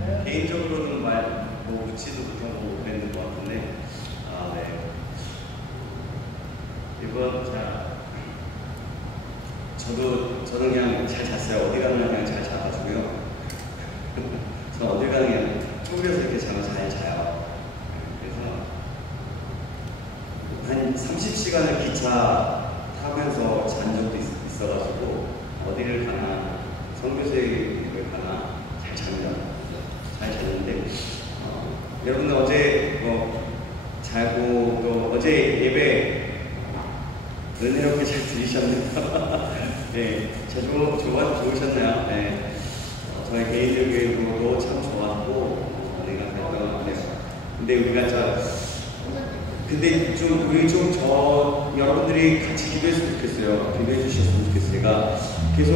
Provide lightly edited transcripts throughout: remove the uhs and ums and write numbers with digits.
개인적으로는 뭐 묻지도 못하고 그랬는 것 같은데, 네. 이번, 저는 그냥 잘 잤어요. 어디 가면 그냥 잘 자가지고요. 저는 어디 가면 그냥 쪼그려서 이렇게 잠을 잘 자요. 그래서 한 30시간을 기차 타면서 잔 적도 있어가지고, 어디를 가나, 선교사를 가나, 잘 잡니다. 잘 잤는데, 여러분들 어제 자고, 또 어제 예배 은혜롭게 잘 들으셨나요? 네, 좋으셨나요? 네. 저희 개인적으로도 참 좋았고, 내가 했던 것 같아요. 근데 여러분들이 같이 기도했으면 좋겠어요. 기도해 주셨으면 좋겠어요. 제가 계속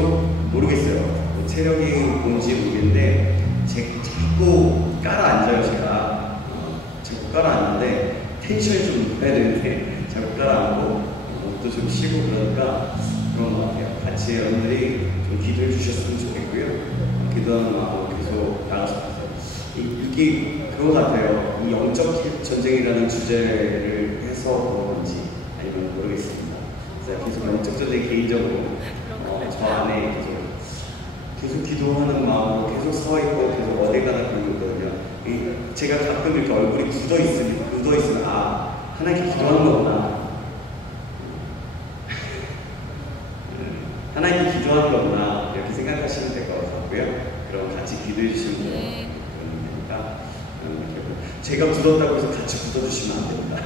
모르겠어요. 뭐 체력이 뭔지 모르겠는데, 자꾸 깔아앉아요, 제가. 자꾸 깔아앉는데, 텐션이 좀 높아야 되는데, 자꾸 깔아앉고, 옷도 좀 쉬고 그러니까 그런 것 같아요. 같이 여러분들이 좀 기도해 주셨으면 좋겠고요. 기도하는 마음으로 계속 나갔으면 좋겠어요. 이게 그런 것 같아요. 이 영적 전쟁이라는 주제를 해서 그런 건지 아니면 모르겠습니다. 그래서 계속 영적 전쟁 개인적으로 저 안에 계속 기도하는 마음으로 계속 서 있고 계속 어디 가나 그러고 있거든요. 제가 가끔 이렇게 얼굴이 굳어 있으면 하나님께 기도하는 거구나. 하나님께 기도하는 거구나. 이렇게 생각하시면 될 것 같고요. 그럼 같이 기도해 주시면 되니까. 제가 굳었다고 해서 같이 굳어주시면 안 됩니다.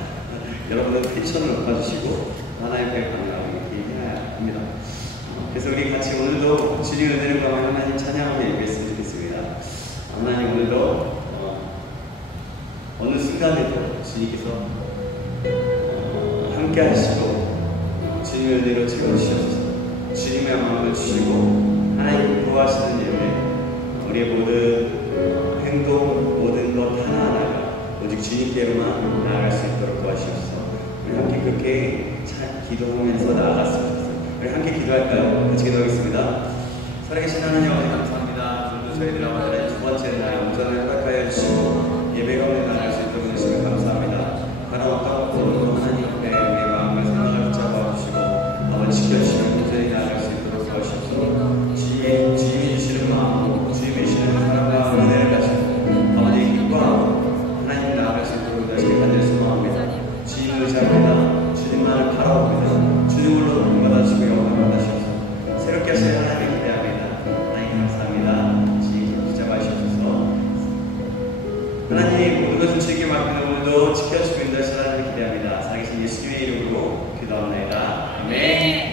여러분은 텐션을 높여주시고 하나님께 감사하게 얘기해야 합니다. 그래서 우리 같이 오늘도 주님의 은혜를 받아 하나님 찬양하며 예배했으면 좋겠습니다. 하나님 오늘도 어느 순간에도 주님께서 함께 하시고 주님의 은혜로 채워주셔서 주님의 마음을 주시고 하나님 구하시는 예배, 우리의 모든 행동, 모든 것 하나하나가 오직 주님께로만 나아갈 수 있도록 도와주셔서 우리 함께 그렇게 기도하면서 나아갔으면 좋겠습니다. 우리 함께 기도할까요? 같이 기도하겠습니다. 살아계신 하나님 아버지 감사합니다. 오늘도 저희들 아버지의 두 번째 날 온전을 허락하여 주시고 예배 가운데 나아갈 수 있도록 해주시면 감사합니다. 바로 어떤 것으로도 하나님 앞에 우리의 마음을 생각을 붙잡아 주시고 아버지 지켜주시면 온전히 나아갈 수 있도록 도와주시옵소서. 주님이 주시는 마음, 주님이 주시는 사랑과 은혜를 가지고 아버지의 힘과 하나님 나아갈 수 있도록 다시 간절히 소망합니다. 주님을 의지합니다. 주님만을 바라봅니다. 주님으로 받아주시고 영광을 받아주셔서 새롭게 하실 하나님을 기대합니다. 하나님 감사합니다. 주님 붙잡아주셔서 하나님 모든 것을 주님께 맡기는 오늘도 지켜주시고 인도하실 하나님을 기대합니다. 살아계신 예수님의 이름으로 기도합니다. 아멘.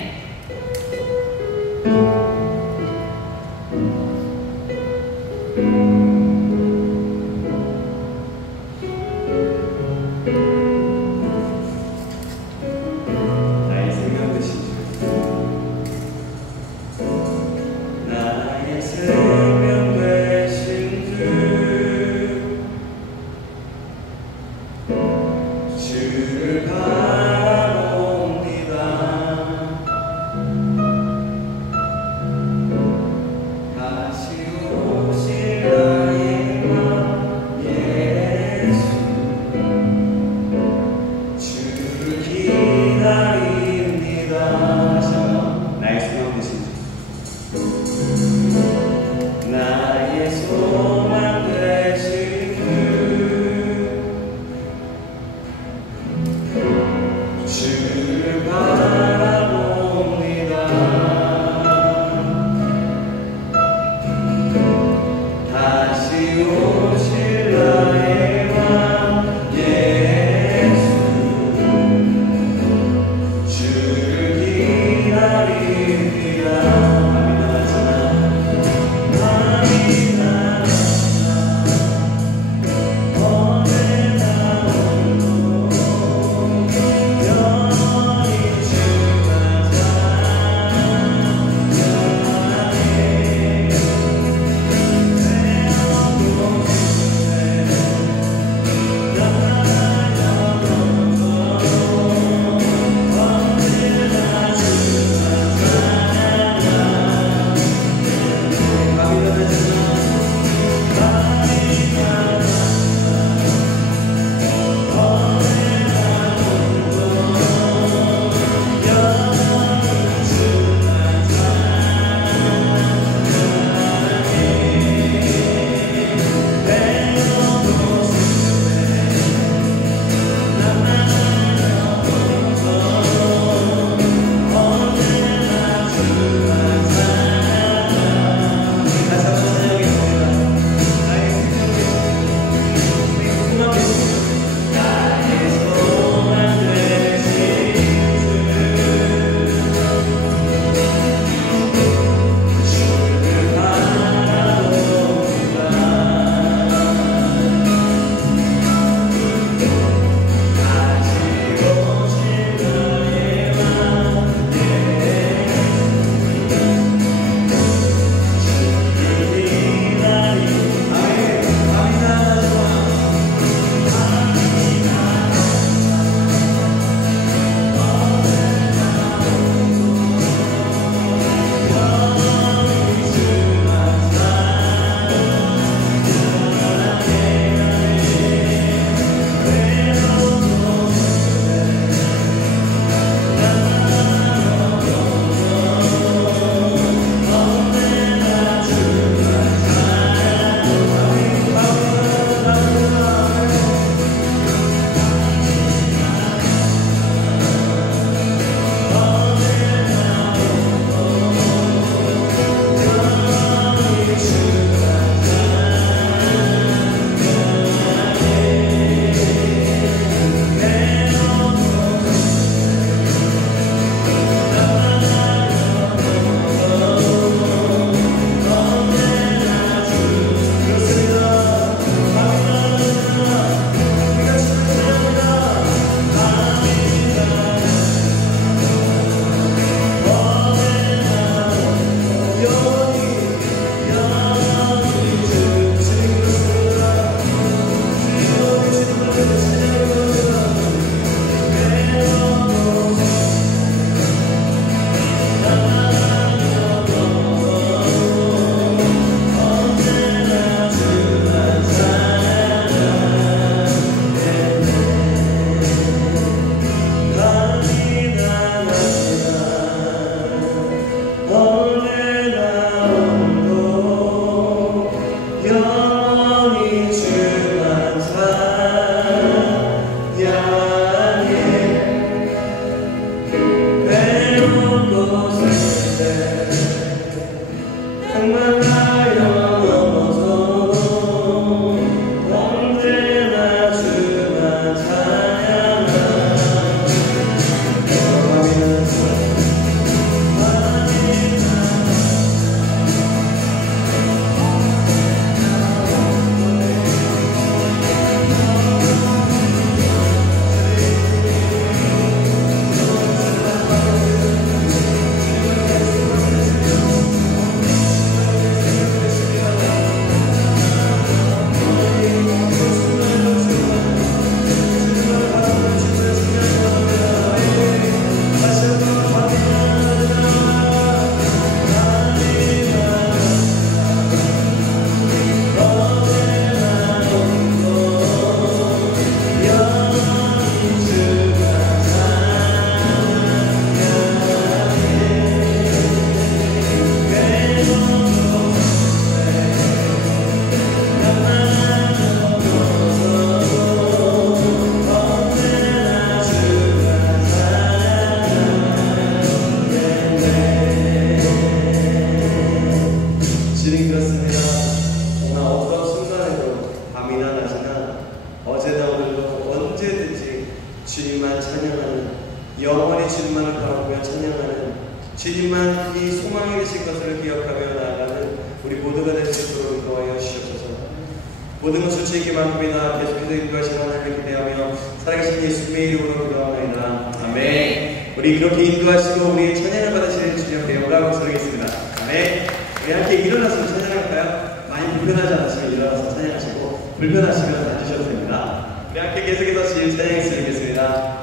모든 것을 주님께 맡깁니다. 계속해서 인도하시는 하나님을 기대하며 살아계신 예수님의 이름으로 기도합니다. 아멘. 우리 그렇게 인도하시고 우리의 찬양을 받으시는 주님 앞에 영광을 드리겠습니다. 아멘. 우리 함께 일어나서 찬양할까요? 많이 불편하지 않으시면 일어나서 찬양하시고 불편하시면 앉으셔도 됩니다. 우리 함께 계속해서 주님 찬양해 드리겠습니다.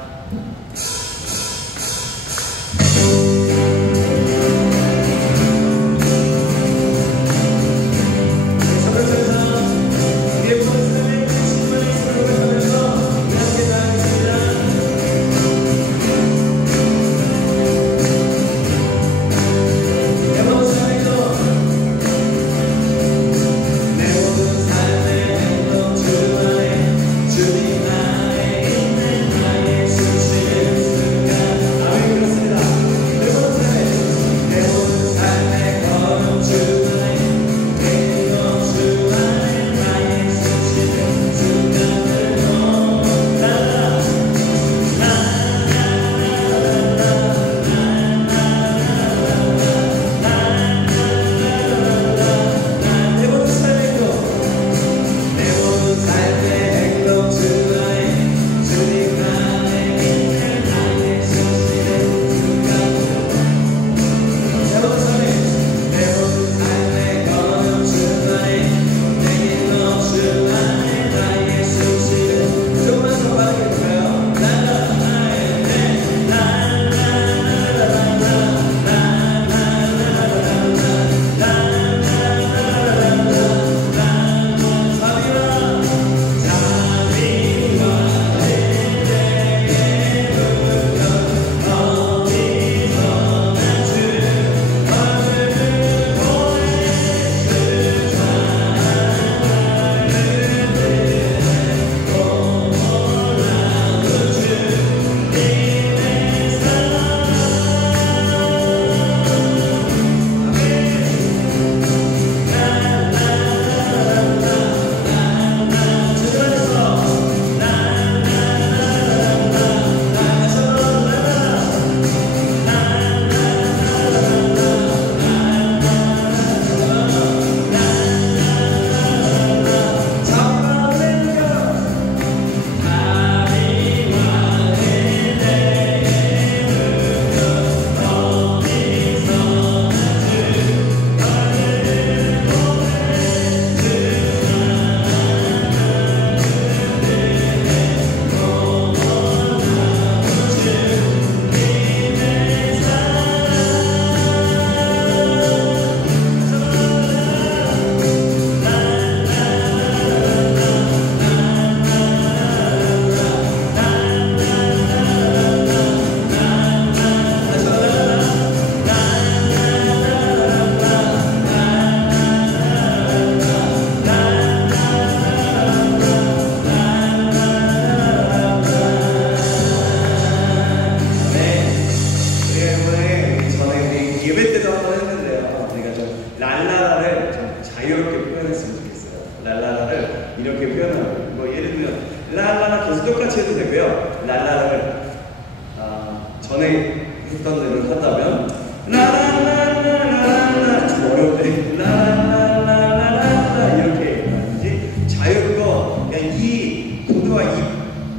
전에 했던 대로 한다면 라라라라라라 좀 어려운데 라라라라라라 이렇게 하든지 자유로운 거 그냥 이 코드와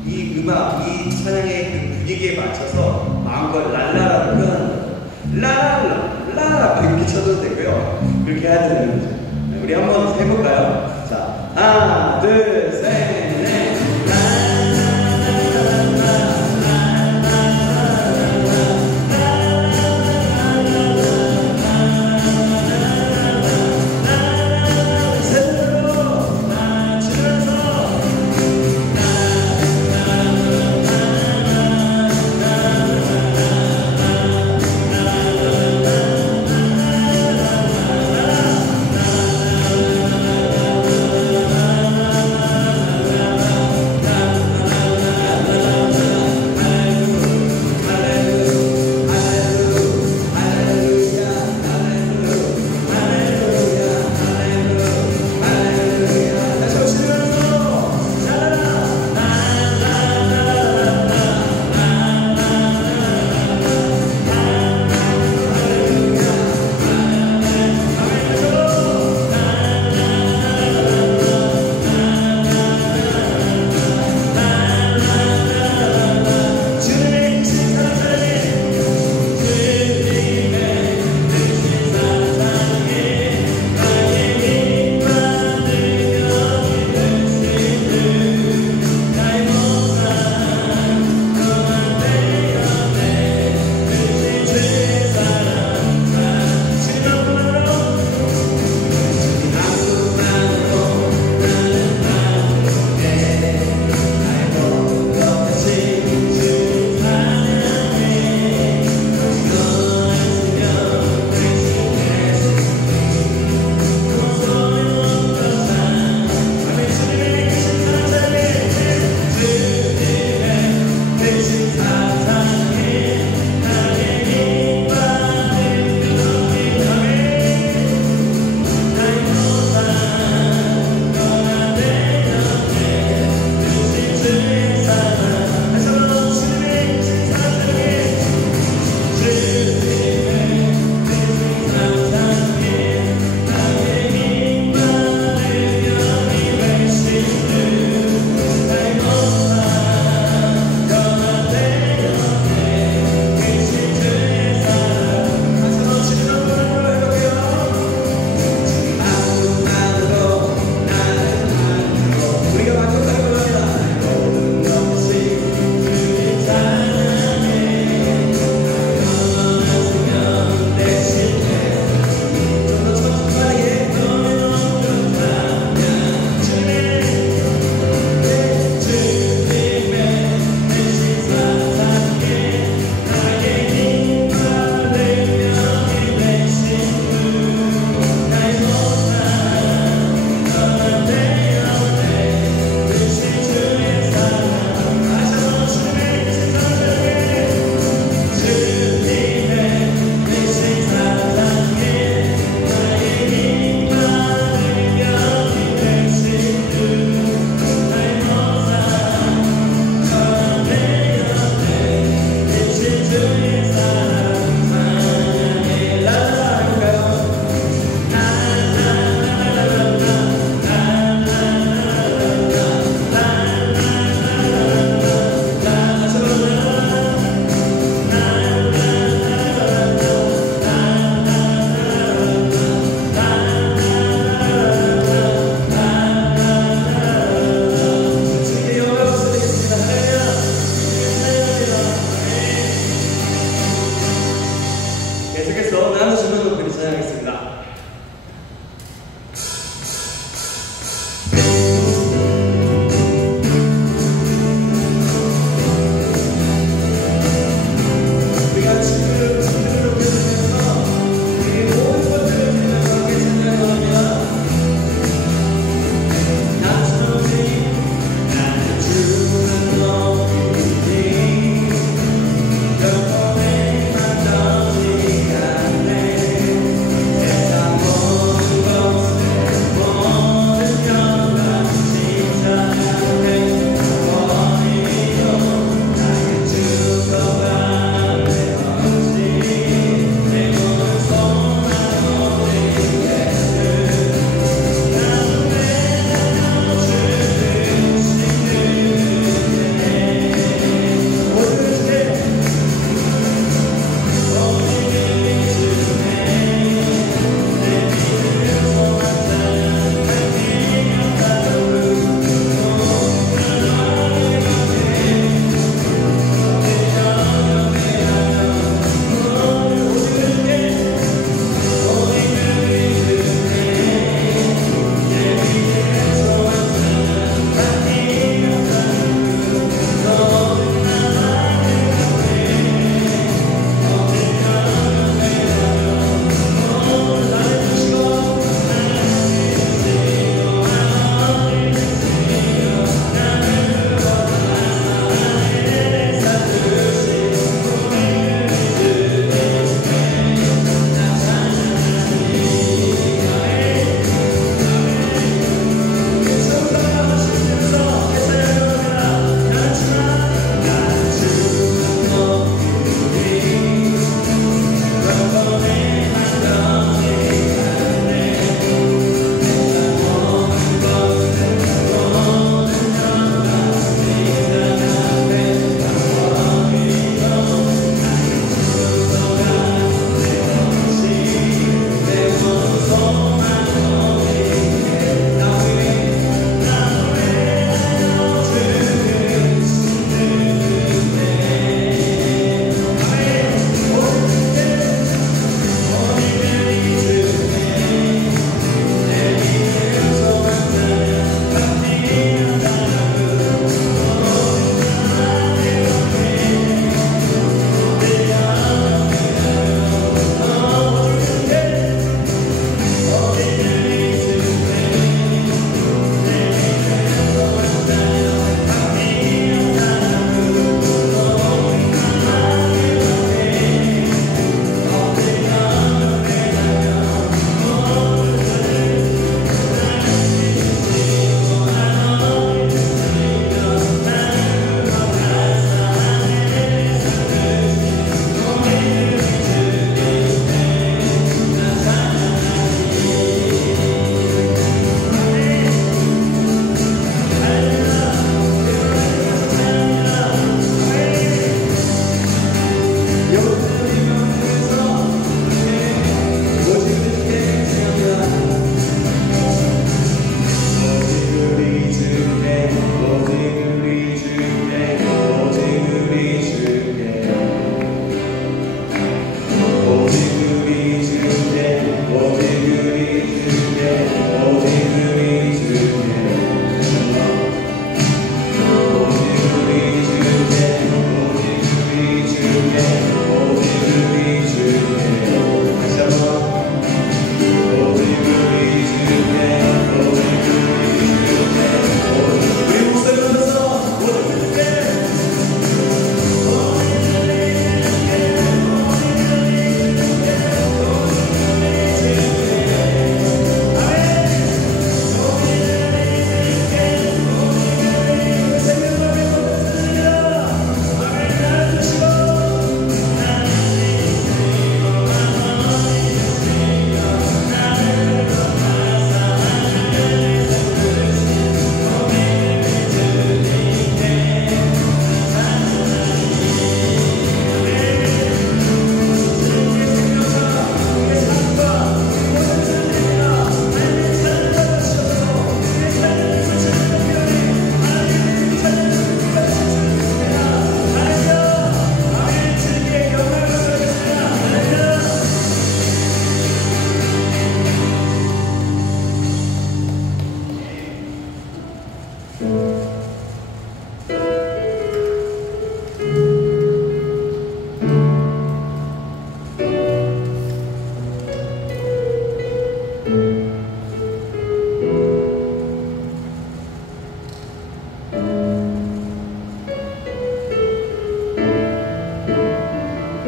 이 음악, 이 찬양의 그 분위기에 맞춰서 마음껏 랄라라로 표현하는 거죠. 라라라라 이렇게 쳐도 되고요. 그렇게 해야 되는 거죠. 우리 한번 해볼까요? 자, 하나, 둘, 셋, 넷.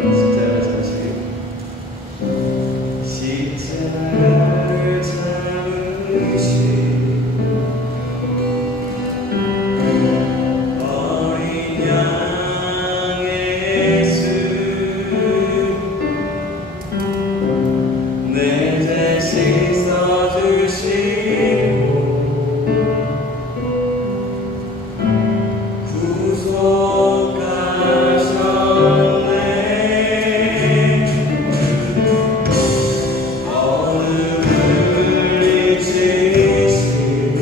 십자가 잡으시고 십자가를 잡으시 어린 양 예수 내 대신 써주시고 구속하셨네 어둠을 잊으시고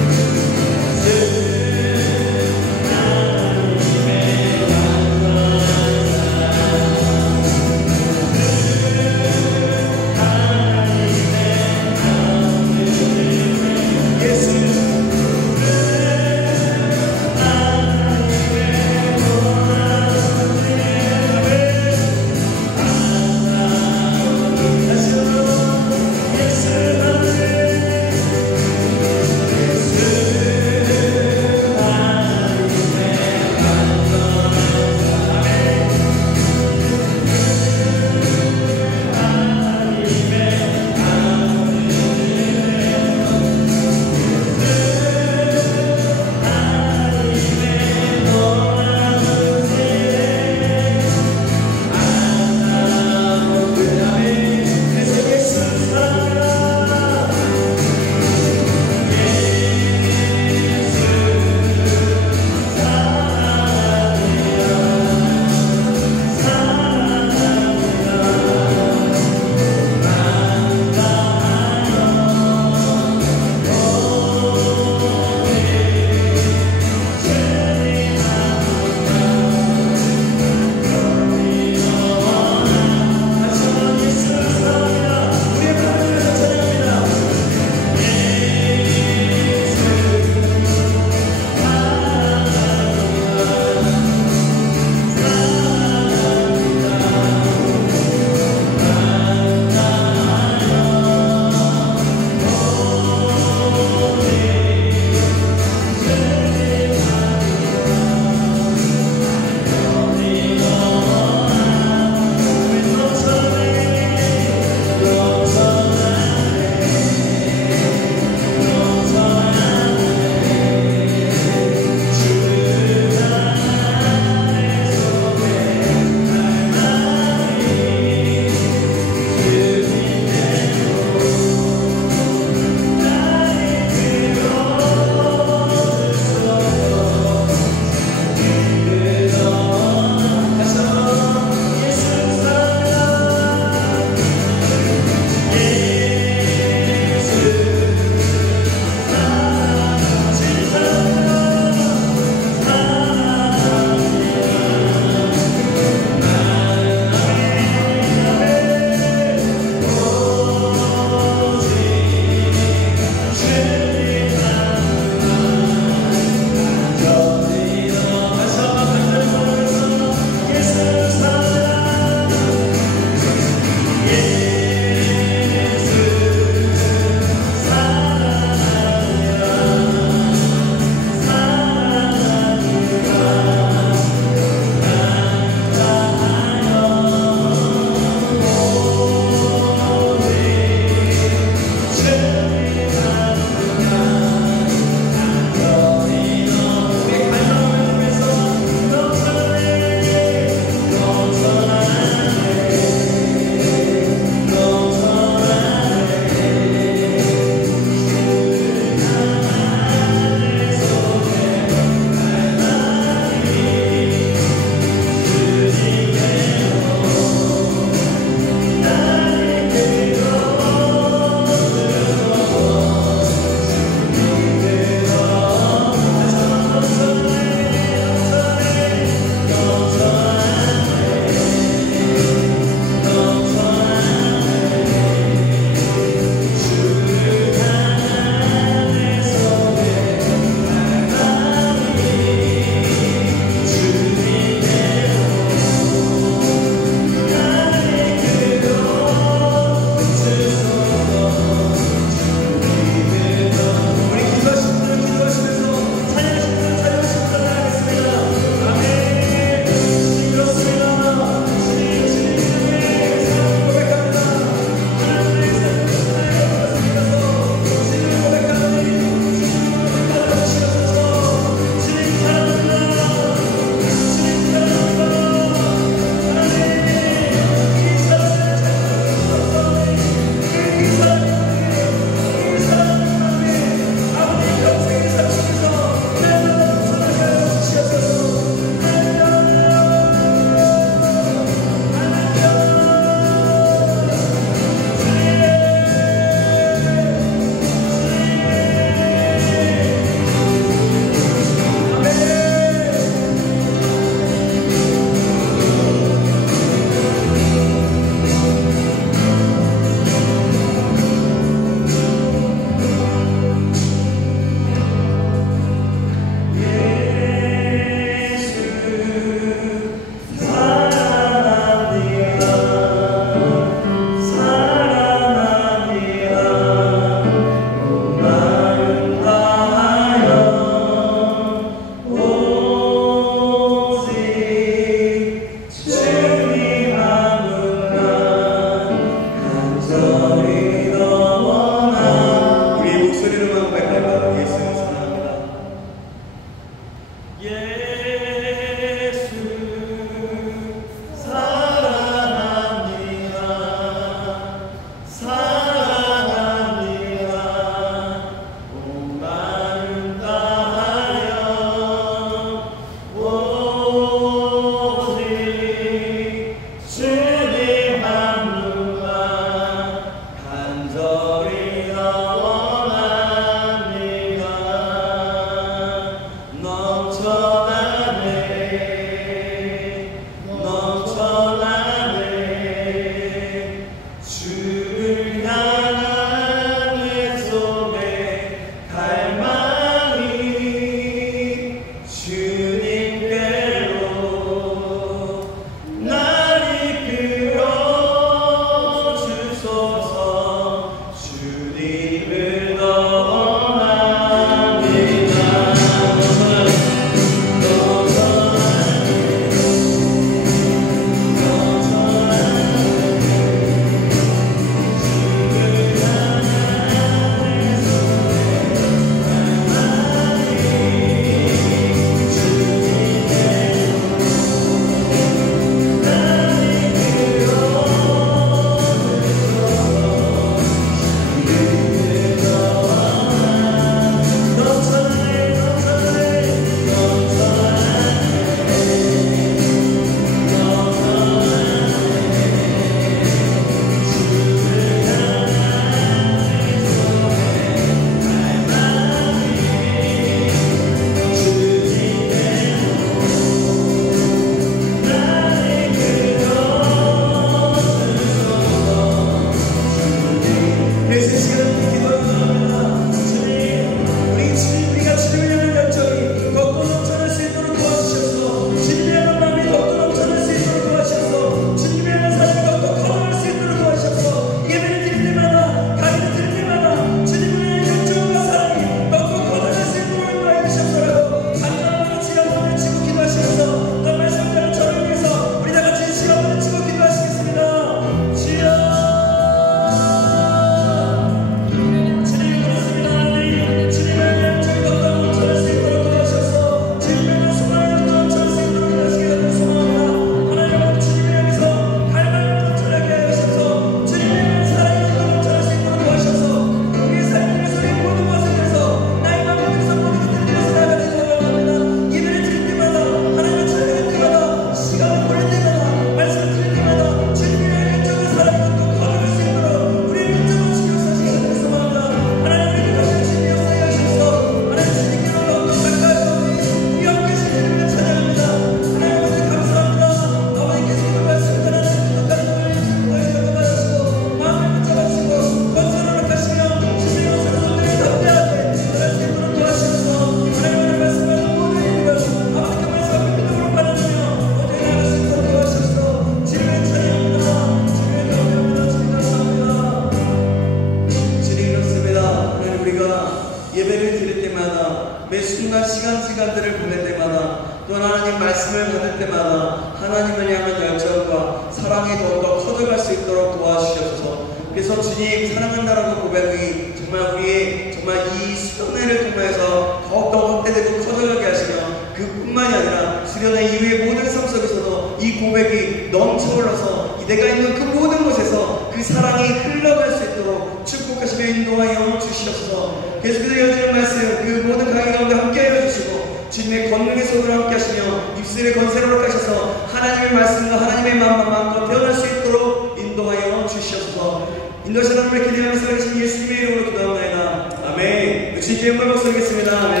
시간들을 보낼 때마다 또 하나님 말씀을 받을 때마다 하나님을 향한 열정과 사랑이 더욱더 커져갈 수 있도록 도와주시옵소서. 그래서 주님 사랑한다라는 고백이 정말 우리의 정말 이 수련회를 통해서 더욱더 확대되고 커져가게 하시며 그뿐만이 아니라 수련회 이후의 모든 삶 속에서도 이 고백이 넘쳐흘러서 내가 있는 그 모든 곳에서 그 사랑이 흘러갈 수 있도록 축복하시며 인도하여 주시옵소서. 계속해서 이어지는 말씀 그 모든 강의 가운데 함께하여 주시고 주님의 권능의 손으로 함께 하시며 입술의 권세로 하셔서 하나님의 말씀과 하나님의 마음과 태어날 수 있도록 인도하여 주시옵소서. 인도하신 하나님을 기대하면서 살아계신 예수님의 이름으로 기도합니다. 아멘. 주님께 영광 받으겠습니다. 아멘.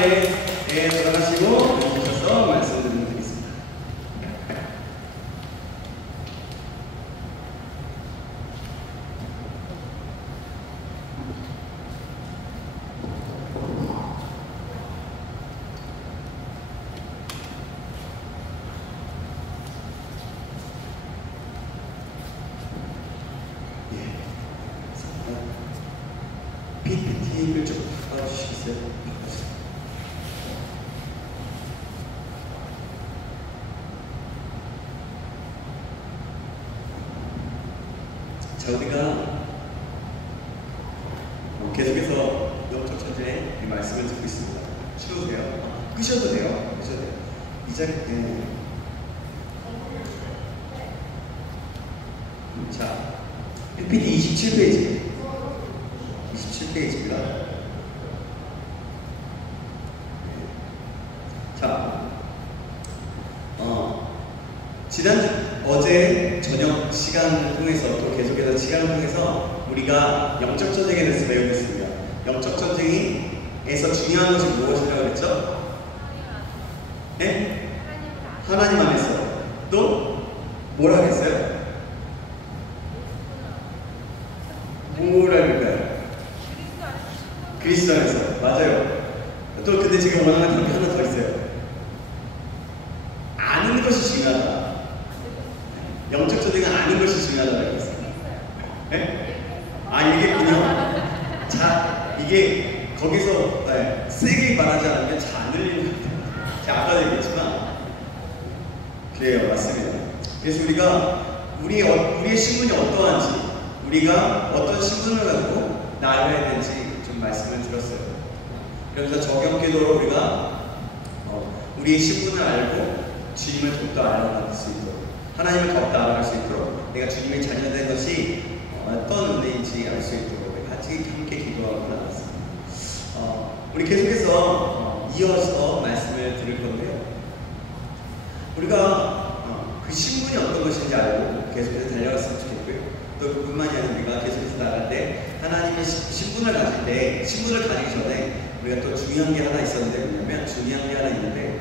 네, 들어가시고 오셔서 말씀 드리겠습니다. PPT를 좀 봐주시겠어요? 자, 우리가 계속해서 영적 천재의 말씀을 듣고 있습니다. 쉬우세요? 끄셔도 돼요. 끄셔도 돼요. 이제 자, PPT 27페이지. 27페이지입니다. 자, 어제 저녁 시간을 통해서 또 계속해서 시간을 통해서 우리가 영적 전쟁에 대해서 배우겠습니다. 영적 전쟁에서 중요한 것이 무엇이라고 그랬죠? 네? 하나님 안에서. 또 뭐라고 했어요? 뭐라 그럴까요? 그리스도 안에서. 맞아요. 또 근데 제가 원하는 답이 하나 더 있어요. 아는 것이 중요하다. 영적 전쟁은 아는 것이 중요하다고 했어요. 네? 아, 이게군요. 자, 이게 거기서 세게 말하지 않으면 잘 안 들리는 것 같아요. 제가 아까도 얘기했지만 그래요. 맞습니다. 그래서 우리가 우리의 신분이 어떠한지, 우리가 어떤 신분을 가지고 나아가야 되는지 좀 말씀을 들었어요. 그래서 적용기도로 우리가 우리의 신분을 알고 주님을 더욱더 알아갈 수 있도록, 하나님을 더욱더 알아갈 수 있도록, 내가 주님의 자녀된 것이 어떤 은혜인지 알 수 있도록 같이 함께 기도하고 나갔습니다. 우리 계속해서 이어서 말씀을 들을 건데요. 우리가 그 신분이 어떤 것인지 알고 계속해서 달려갔으면 좋겠고요. 또 그뿐만이 아니라 우리가 계속해서 나갈 때 하나님의 신분을 가질 때, 신분을 가지기 전에 우리가 또 중요한 게 하나 있었는데, 뭐냐면 중요한 게 하나 있는데,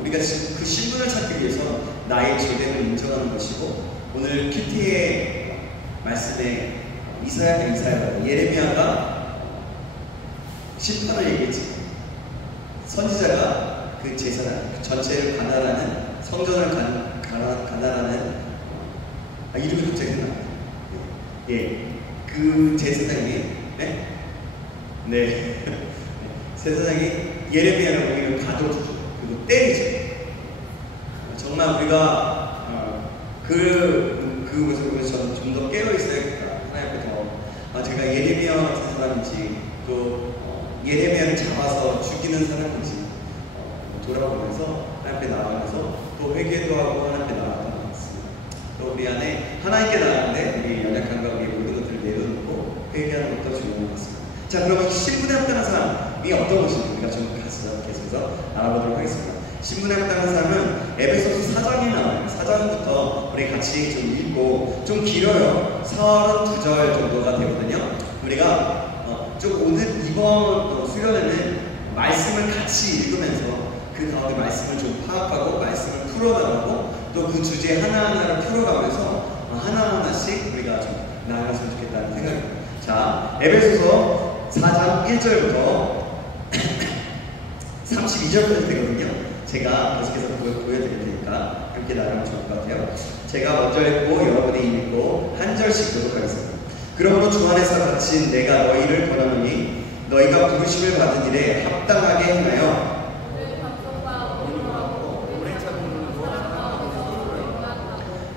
우리가 지금 그 신분을 찾기 위해서 나의 죄됨을 인정하는 것이고, 오늘 큐티의 말씀에 이사야가 예레미야가 심판을 얘기했지. 선지자가 그 제사장 전체를 가나라는, 성전을 가나라는 이름이 갑자기 생각나요. 그 제사장이 제사장이 예레미야를 보기를 가둬두죠. 그리고 때리죠. 정말 우리가 그 모습을 보면서 좀 더 깨어 있어야겠다. 하나님 앞에 제가 예레미야 같은 사람인지, 또 예레미야를 잡아서 죽이는 사람인지 돌아보면서 하나님 앞에 나아가면서 또 회개도 하고 하나님 앞에 나아가는 것 같습니다. 또 우리 안에 하나님께 나아가는데 우리 연약함과 우리 모든 것들을 내려놓고 회개하는 것도 중요한 것 같습니다. 자, 그러면 신분에 합당한 사람이 어떤 것인지 우리가 좀 계속해서 알아보도록 하겠습니다. 신분에 합당한 사람은 에베소서 4장에 나와요. 4장부터 우리 같이 좀 읽고, 좀 길어요. 42절 정도가 되거든요. 우리가 오늘 이번 수련회는 말씀을 같이 읽으면서 그 가운데 말씀을 좀 파악하고 말씀을 풀어나가고, 또 그 주제 하나하나를 풀어가면서 하나하나씩 우리가 좀 나아갔으면 좋겠다는 생각입니다. 자, 에베소서 4장 1절부터 32절까지 되거든요. 제가 계속해서 보여드릴 테니까 함께 나가면 좋을 것 같아요. 제가 먼저 읽고 여러분이 읽고 한 절씩 보도록 하겠습니다. 그러므로 주 안에서 갇힌 내가 너희를 권하노니 너희가 부르심을 받은 일에 합당하게 행하여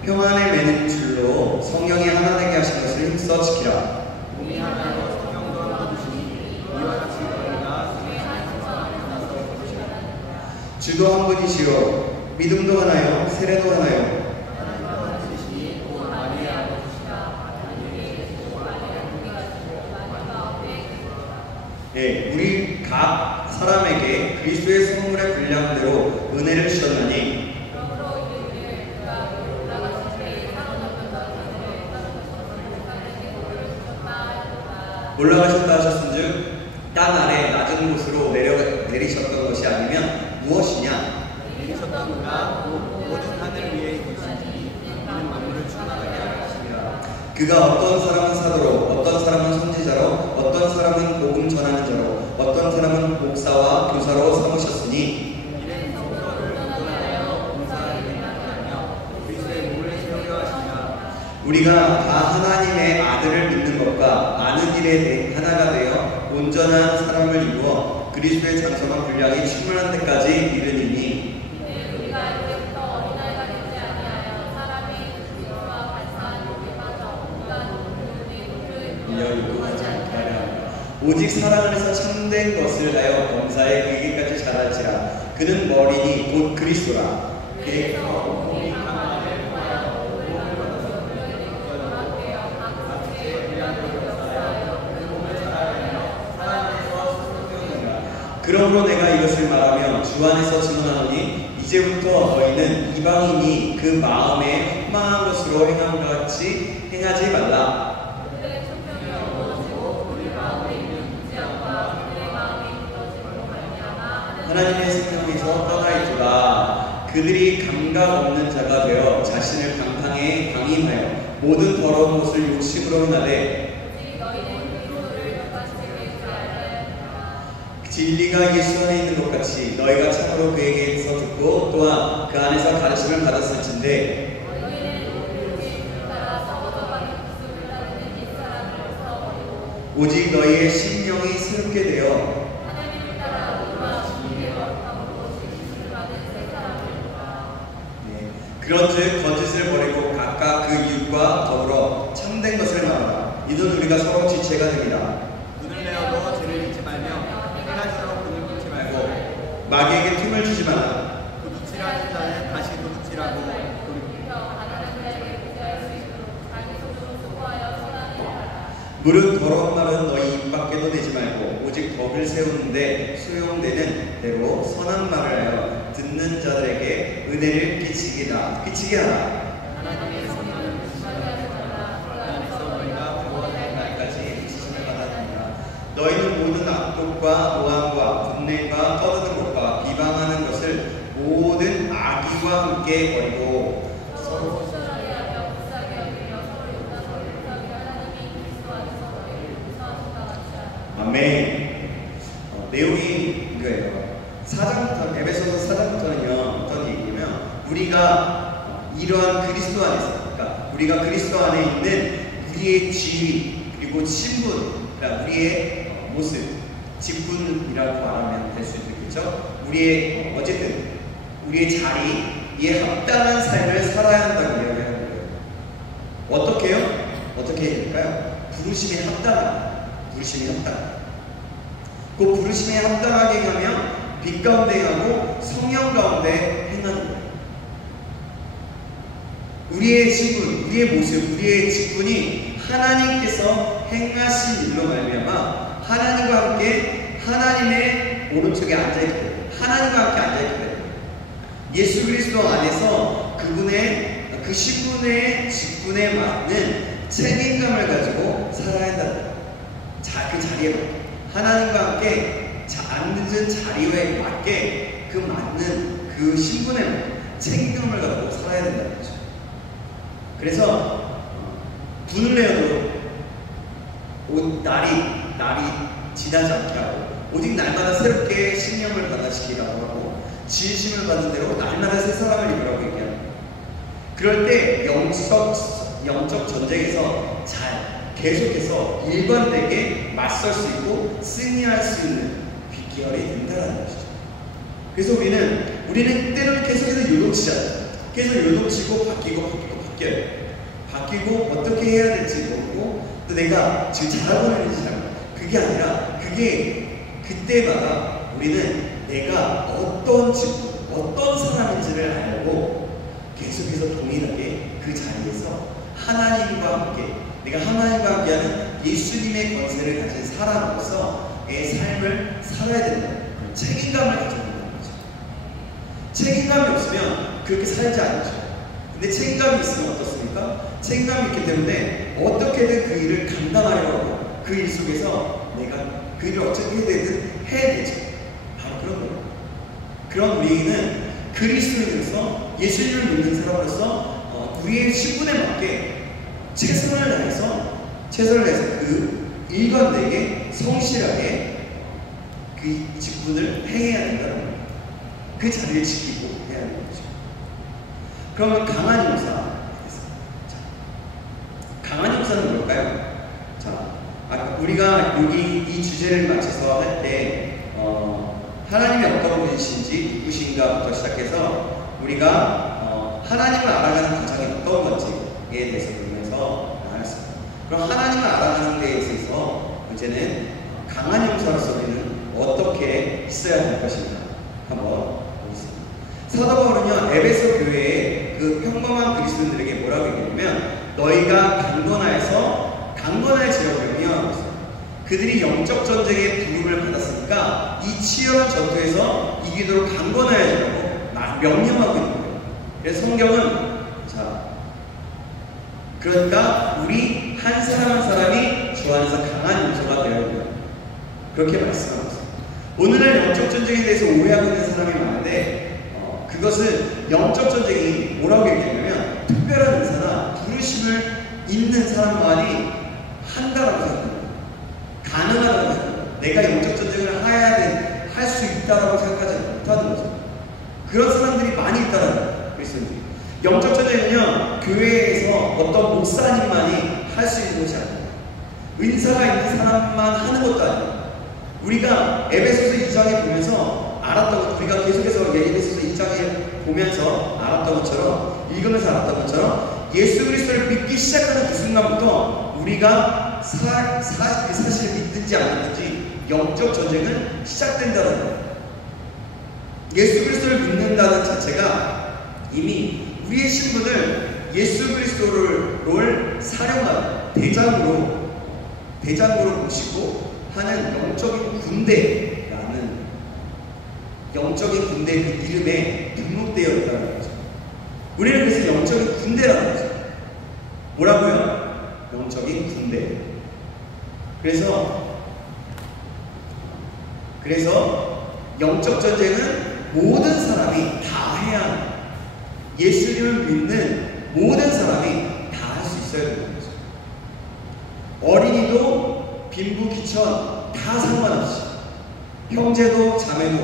평안에 매는 줄로 성령이 하나 되게 하신 것을 힘써 지키라. 주도 한 분이시요 믿음도 하나요 세례도 하나요. 우리 각 사람에게 그리스도의 성물의 분량대로 은혜를 주셨나니 올라가셨다 하셨은즉 땅 아래 낮은 곳으로 내리셨던 것이 아니면 무엇이냐? 내리셨던가 모든 하늘 위에 있으시니 이는 만물을 충만하게 하십니다. 그가 어떤 사람은 사도로, 어떤 사람은 선지자로, 어떤 사람은 복음 전하는 자로, 어떤 사람은 목사와 교사로 삼으셨으니 이는 성도를 운동하여 봉사하게 하며 그리스도의 몸을 세우려 하시냐. 우리가 다 하나님의 아들을 믿는 것과 아는 일에 하나가 되어 온전한 사람을 이루어 그리스도의 장성한 분량이 충만한 데까지 이르니니 우리가 이제부터 어린아이가 되지 아니하여 사람의 지혜와 발사한 욕에 빠져 인력을 요구하지 않게 하려 합니다. 오직 사랑 안에서 참된 것을 하여 범사에 그에게까지 자랄지라. 그는 머리니 곧 그리스도라. 그에게서 온몸이 강함을 구하여 몸을 거둬서 그에게 기도하게요. 각각의 위안을 역사하여 그 몸을 자라며 사랑에서 소속되었느니라. 그러므로 내가 이것을 말하며 주 안에서 증언하노니 이제부터 너희는 이방인이 그 마음에 헛망한 것으로 행한 것 같이 행하지 말라. 그들의 천명이 어두워지고 우리 가운데 있는 무지함과 그들의 마음이 굳어짐으로 말미암아 하나님의 생명에서 떠나 있도다. 그들이 감각 없는 자가 되어 자신을 강탕에 강임하여 모든 더러운 것을 욕심으로 행하되 오직 너희는 그리스도를 격파시키게 하여 진리가 예수 안에 있는 것 같이 너희가 참으로 그에게서 듣고 또한 그 안에서 가르침을 받았을진데 너희는 우리를 따라 서거져가는 기술을 따르는 옛사람을 벗어버리고 오직 너희의 심령이 새롭게 되어 하나님을 따라 우리와 주님의 거룩함으로 지키심을 받은 새 사람을 보라. 그런즉 거짓을 버리고 각각 그 이웃과 더불어 참된 것을 말하라. 이는 우리가 서로 지체가 됩니다. 눈을 내어도 죄를 잊지 말며 행할수록 그를 묻지 말고 마귀에게 틈을 주지 마라. 도둑질하는 자는 다시 도둑질하고 가난한 자에게 부자할 수 있도록 자기 손으로 수고하여 선하는 자라. 무릇 더러운 말은 너희 입 밖에도 내지 말고 오직 덕을 세우는데 소용되는 대로 선한 말을 하여 듣는 자들에게 은혜를 끼치게 하라. 하나님의 성령을 무시하게 하지 말라. 그 안에서 너희가 구원할 날까지 지심을 받았느니라. 너희는 모든 악독과 모함과 분냄과 떠드는 것과 비방하는 것을 모든 악의와 함께 버리고 서로 친절하게 하며 불쌍하게 여기며 서로 용납하고 용서하게 하나님이 그리스도 안에서 너희를 용서하신다 같이 하라. 아멘. 내용이 이거예요. 에베소서 4장부터는요 어떤 얘기냐면 우리가 이러한 그리스도 안에서, 그러니까 우리가 그리스도 안에 있는 우리의 지위 그리고 신분, 그러니까 우리의 모습, 직분이라고 말하면 될 수 있겠죠. 우리의 어쨌든 우리의 자리에 합당한 삶을 살아야 한다고 이야기하는 거예요. 어떻게요? 어떻게 해야 될까요? 부르심에 합당하다. 부르심에 합당. 그 부르심에 합당하게 하면 빛 가운데 행하고 성령 가운데 행하는 거예요. 우리의 신분, 우리의 모습, 우리의 직분이 하나님께서 행하신 일로 말미암아 하나님과 함께 하나님의 오른쪽에 앉아있기 때문에 하나님과 함께 앉아있기 때문에 예수 그리스도 안에서 그분의 그 신분의 직분에 맞는 책임감을 가지고 살아야 한다는 거예요. 그 자리에 맞게 하나님과 함께 앉은 자리에 맞게 그 맞는 그 신분에 맞게 책임감을 가지고 살아야 된다는 거죠. 그래서 분을 내어도 날이 지나지 않게 하고 오직 날마다 새롭게 신령을 받아시키라고 하고 지으심을 받은 대로 날마다 새 사람을 입으라고 얘기합니다. 그럴 때 영적 전쟁에서 잘 계속해서 일관되게 맞설 수 있고 승리할 수 있는 비결이 된다는 것이죠. 그래서 우리는 때로는 계속해서 요동치잖아요. 계속 요동치고 바뀌고 어떻게 해야 될지 모르고 또 내가 지금 잘하고 있는지 잘 모르고 그게 아니라 그때마다 우리는 내가 어떤 직분, 어떤 사람인지를 알고 계속해서 동일하게 그 자리에서 하나님과 함께 내가 하나님과 함께하는 예수님의 권세를 가진 사람으로서의 삶을 살아야 된다는 책임감을 가져야 된다는 거죠. 책임감이 없으면 그렇게 살지 않죠. 근데 책임감이 있으면 어떻습니까? 책임감이 있기 때문에 어떻게든 그 일을 감당하려고 하고 그 일 속에서 내가 그 일을 어떻게든 해야 되죠. 바로 그런 거예요. 그런 우리는 그리스도인으로서 예수님을 믿는 사람으로서 우리의 신분에 맞게 최선을 다해서 그 일관되게 성실하게 그 직분을 행해야 된다는 거예요. 그 자리를 지키고 해야 하는 거죠. 그러면 강한 용사. 강한 용사는 뭘까요? 우리가 여기 이 주제를 맞춰서 할 때 하나님이 어떤 분이신지 누구신가부터 시작해서 우리가 하나님을 알아가는 과정이 어떤 건지에 대해서 보면서 나눴습니다. 그럼 하나님을 알아가는 데에 있어서 이제는 강한 용사로서 우리는 어떻게 있어야 할 것인가 한번 사도 바울은요, 에베소 교회의 그 평범한 그리스도인들에게 뭐라고 얘기하냐면, 너희가 강건할지언정이요. 그들이 영적 전쟁의 부름을 받았으니까 이 치열한 전투에서 이기도록 강건해야지라고 명령하고 있는 거예요. 그래서 성경은 그러니까 우리 한 사람 한 사람이 주 안에서 강한 요소가 되어야 돼요. 그렇게 말씀하고 있어요. 오늘날 영적 전쟁에 대해서 오해하고 있는 사람이 많은데 그것은 영적 전쟁이 뭐라고 얘기하냐면 특별한 은사나 부르심을 있는 사람만이 한다라고 생각합니다. 가능하다고 생각합니다. 내가 영적 전쟁을 할 수 있다라고 생각하지 못하는 거죠. 그런 사람들이 많이 있다는 거예요. 그리스도인들이. 영적 전쟁은요, 교회에서 어떤 목사님만이 할 수 있는 것이 아닙니다. 은사가 있는 사람만 하는 것도 아닙니다. 우리가 에베소서 2장에 보면서 알았던 것, 우리가 계속해서 에베소서 2장에 보면서 알았던 것처럼, 읽으면서 알았던 것처럼 예수 그리스도를 믿기 시작하는 그 순간부터 우리가 사실을 믿든지 안 믿든지 영적 전쟁은 시작된다는 거예요. 예수 그리스도를 믿는다는 자체가 이미 우리의 신분을 예수 그리스도를 사령하는 대장으로 모시고 하는 영적인 군대라는 영적인 군대 그 이름에 등록되어 있다는 거죠. 우리는 그래서 영적인 군대라는 거죠. 뭐라고요? 영적인 군대. 그래서 영적 전쟁은 모든 사람이 다 해야 합니다. 예수님을 믿는 모든 사람이 다 할 수 있어야 되는 거죠. 어린이도 빈부 귀천 다 상관없이, 형제도 자매도,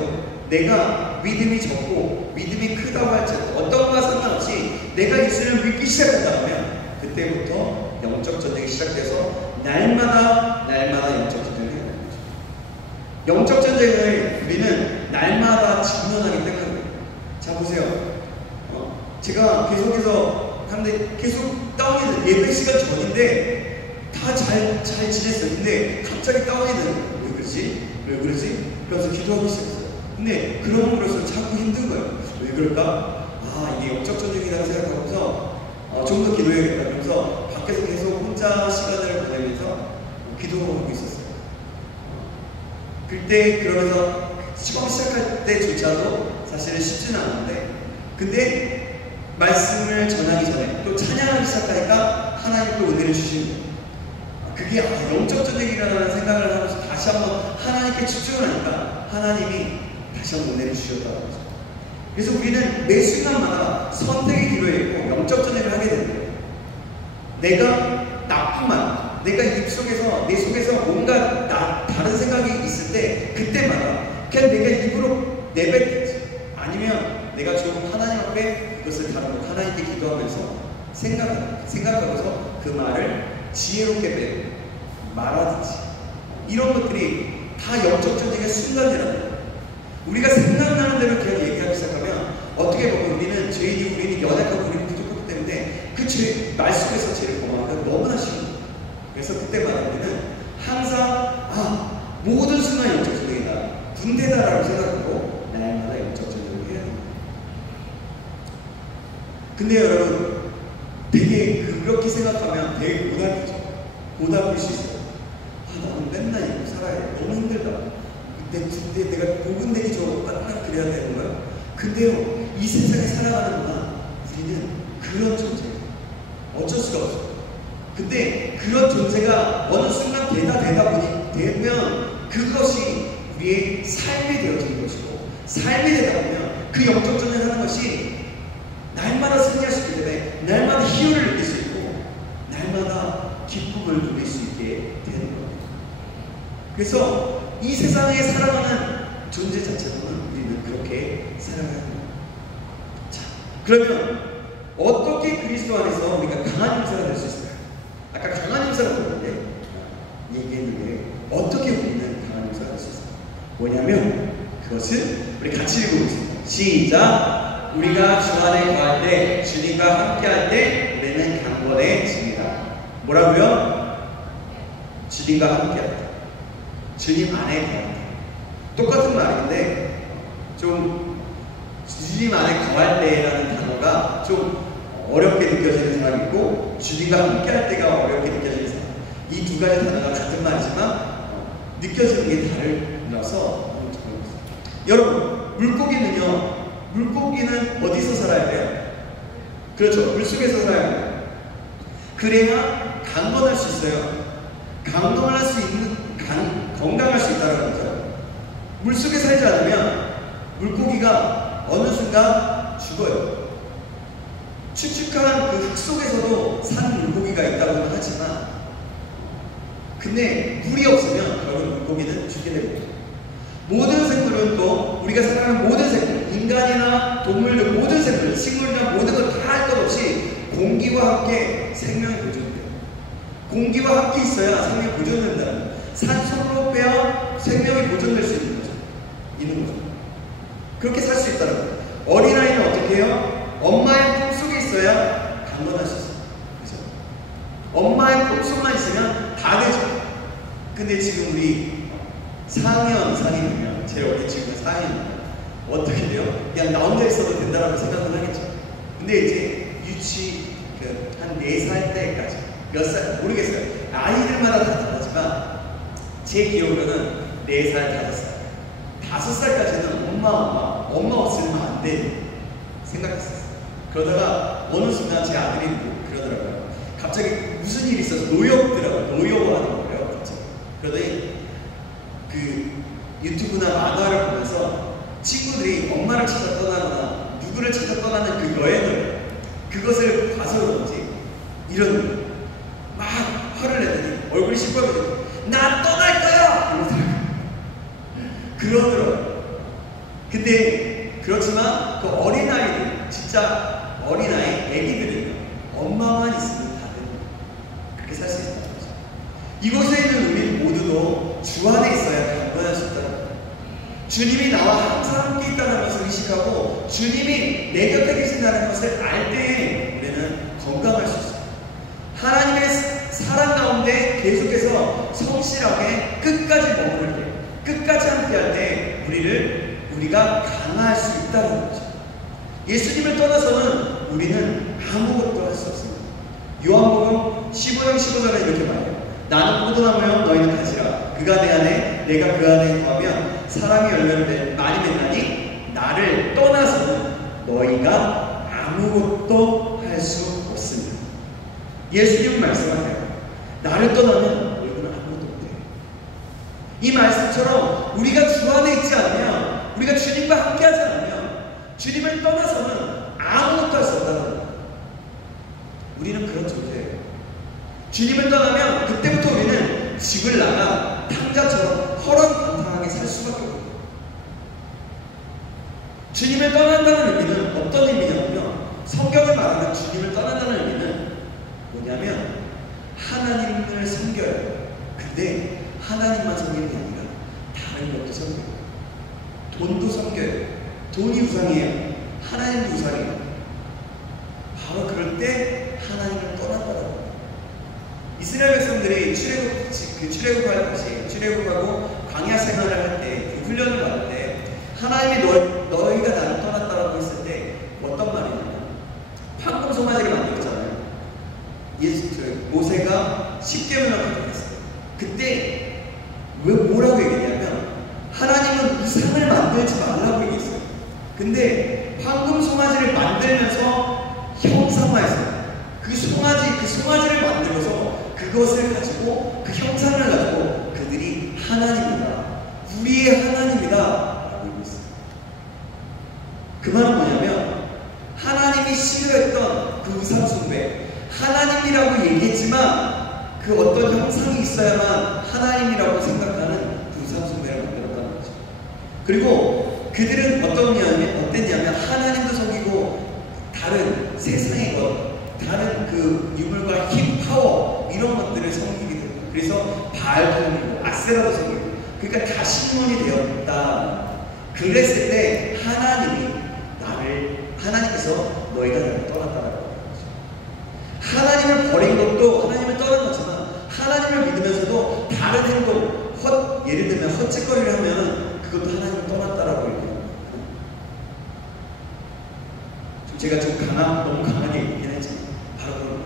내가 믿음이 적고 믿음이 크다고 할지라도 어떤 거와 상관없이 내가 예수님을 믿기 시작한다면 그때부터 영적 전쟁이 시작돼서 날마다 영적 전쟁을 해야 되는 거죠. 영적 전쟁을 우리는 날마다 직면하기 때문에. 자 보세요. 제가 계속해서 하는데 계속 다운이 되는, 예배 시간 전인데 다 잘 지냈어요. 근데 갑자기 다운이 되는 거예요. 왜 그러지? 그래서 기도하기 시작했어요. 근데 그럼으로써 자꾸 힘든 거예요. 왜 그럴까? 이게 영적 전쟁이라고 생각하면서 좀 더 기도해야겠다. 그러면서 밖에서 계속 혼자 시간을 보내면서 기도하고 있었어요. 그때 그러면서 처음 시작할 때조차도 사실은 쉽지는 않은데, 근데 말씀을 전하기 전에 또 찬양하기 시작하니까 하나님 또 은혜를 주시는 거예요. 그게 영적 전쟁이라는 생각을 하면서 다시 한번 하나님께 집중을 하니까 하나님이 다시 한번 은혜를 주셨다는 거죠. 그래서 우리는 매 순간마다 선택의 기로에 있고 영적 전쟁을 하게 되는 거예요. 내가 입속에서, 내 속에서 뭔가 다른 생각이 있을 때 그때마다 그냥 내가 입으로 내뱉든지 아니면 내가 좀 하나님 앞에 그것을 다루고 하나님께 기도하면서 생각하면서 그 말을 지혜롭게 말하든지, 이런 것들이 다 영적 전쟁의 순간이라는 거예요. 우리가 생각나는 대로 그냥 얘기하기 시작하면 어떻게 보면 우리는 연약하고 우리는 부족하기 때문에 그 죄, 말 속에서 죄를 범하기가 너무나 쉬운 거예요. 그래서 그때마다 우리는 항상 모든 순간 영적 전쟁이다, 군대다라고 생각하고 날마다 영적 전쟁을 해야 됩니다. 근데 여러분, 되게 그렇게 생각하면 되게 고달플 수 있어요. 나는 맨날 이렇게 살아야 돼. 너무 힘들다. 근데 내가 복음 되기 좋고 맨날 그래야 되는 거야? 근데요, 이 세상에 살아가는 동안 우리는 그런 존재예요. 어쩔 수가 없어요. 근데 그런 존재가 어느 순간 되면 그것이 우리의 삶이 되어지는 것이고, 삶이 되다 보면 그 영적 전쟁을 하는 것이 날마다 승리할 수 있기 때문에 날마다 희열을 느낄 수 있고 날마다 기쁨을 누릴 수 있게 되는 겁니다. 그래서 이 세상에 살아가는 존재 자체로는 우리는 그렇게 살아가는 겁니다. 자, 그러면 어떻게 그리스도 안에서 우리가 강한 힘사가 될 수 있을까요? 아까 강한 힘사라고 얘기했는데 어떻게 우리는 강한 힘사가 될 수 있을까요? 뭐냐면 그것을 우리 같이 읽어보겠습니다. 시작! 우리가 주 안에 거할 때, 주님과 함께 할 때 우리는 강건해집니다. 뭐라고요? 주님과 함께 할 때, 주님 안에 거할 때. 똑같은 말인데 좀 주님 안에 거할 때라는 단어가 좀 어렵게 느껴지는 사람이 있고 주님과 함께 할 때가 어렵게 느껴지는 사람. 이 두 가지 단어가 같은 말이지만 느껴지는 게 다르라서 여러분, 물고기는 어디서 살아야 돼요? 그렇죠, 물속에서 살아야 돼요. 그래야 강건할 수 있어요. 강건할 수 있는, 건강할 수 있다는 거죠. 물속에 살지 않으면 물고기가 어느 순간 죽어요. 축축한 그 흙 속에서도 산 물고기가 있다고는 하지만, 근데 물이 없으면 결국 물고기는 죽게 됩니다. 모든 생물은 또 우리가 생각하는 모든 생물, 인간이나 동물들, 모든 생물, 식물이나 모든 걸 다 할 것 없이 공기와 함께 생명이 보존돼요. 공기와 함께 있어야 생명이 보존된다는 거예요. 산소로 빼야 생명이 보존될 수 있는 거죠. 그렇게 살 수 있다는 거예요. 어린아이는 어떻게 해요? 엄마의 품 속에 있어야 강건할 수 있어요. 그죠? 엄마의 품 속만 있으면 다 되죠. 근데 지금 우리 4학년 상이면, 제 어린 친구가 4학년이면 어떻게 돼요? 그냥 나 혼자 있어도 된다라고 생각은 하겠죠. 근데 이제 유치 한 4살 때까지, 몇 살 모르겠어요. 아이들마다 다 다르지만 제 기억으로는 4살, 5살, 5살까지는 엄마 없으면 안 돼 생각했었어요. 그러다가 어느 순간 제 아들이 그러더라고요. 갑자기 무슨 일이 있어서 노여워하는 거예요. 갑자기. 그러더니 그 유튜브나 만화를 보면서 친구들이 엄마를 찾아 떠나거나 누구를 찾아 떠나는 그 여행을, 그것을 봐서 그런지 이런 거예요. 막 화를 내더니 얼굴이 시뻘겋게 나 떠날 거야! 그러더라고요. 근데 그렇지만 그 어린아이들, 진짜 어린아이, 애기들은요, 엄마만 있으면 다 됩니다. 그렇게 살 수 있다는 거죠. 이곳에 있는 우리 모두도 주 안에 있어야 강건할 수 있다는 거예요. 주님이 나와 항상 함께 있다는 것을 의식하고 주님이 내 곁에 계신다는 것을 알 때에 우리는 건강할 수 있어요. 하나님의 사랑 가운데 계속해서 성실하게 끝까지 머무를 때, 끝까지 함께 할 때 우리가 강할 수 있다는 거죠. 예수님을 떠나서는 우리는 아무것도 할 수 없습니다. 요한복음 15장 15절에 이렇게 말해요. 나는 포도나무요 너희는 가지라. 그가 내 안에 내가 그 안에 거하면 사랑의 열매를 많이 맺나니 나를 떠나서는 너희가 아무것도 할 수 없습니다. 예수님은 말씀하세요. 나를 떠나면 너희는 아무것도 못해요. 이 말씀처럼 우리가 주 안에 있지 않으면, 우리가 주님과 함께 하지 않으면 주님을 떠나서는 아무것도 할 수 없다는 거예요. 우리는 그런 존재예요. 주님을 떠나면 그때부터 우리는 집을 나가 탕자처럼 허랑방탕하게 살 수밖에 없어요. 주님을 떠난다는 의미는 어떤 의미냐면요, 성경을 말하는 주님을 떠난다는 의미는 뭐냐면 하나님을 섬겨요. 근데 하나님만 섬기는 게 아니라 다른 것도 섬겨요. 돈도 섬겨요. 돈이 우상이에요. 하나님도 우상이에요. 바로 그럴 때 하나님을 떠난다는 거예요. 이스라엘 백성들이 출애굽할 것이, 출애굽하고 광야 생활을 할 때, 그 훈련을 받을 때 하나님이 너희가 나를 떠났다라고 했을 때 어떤 말이냐면 황금 송아지를 만들었잖아요. 모세가 10개월을 가져갔어요. 그때 왜 뭐라고 얘기했냐면 하나님은 이상을 만들지 말라고 얘기했어요. 근데 황금 송아지를 만들면서 형상화했어요. 그 송아지를 만들어서 그것을 가지고, 그 형상을 가지고 그들이 하나님이다, 우리의 하나님이다 라고 얘기했어요. 그 말은 뭐냐면 하나님이 싫어했던 그 우상숭배, 하나님이라고 얘기했지만 그 어떤 형상이 있어야만 하나님이라고 생각하는 그 우상숭배를 만들었다는 거죠. 그리고 그들은 어땠냐면 하나님도 섬기고 다른 세상의 것, 다른 그 유물과 힘, 파워 이런 것들을 섬기게 됩니다. 그래서 바알도 섬기고 아세라도 섬기고, 그러니까 다 신문이 되었다. 그랬을 때 하나님께서 너희가 나를 떠났다라고 하는 거죠. 하나님을 버린 것도 하나님을 떠난 거지만 하나님을 믿으면서도 다른 행동, 예를 들면 헛짓거리를 하면 그것도 하나님을 떠났다라고 얘기합니다. 제가 좀 너무 강하게 얘기긴 했지만 바로 그런 거예요.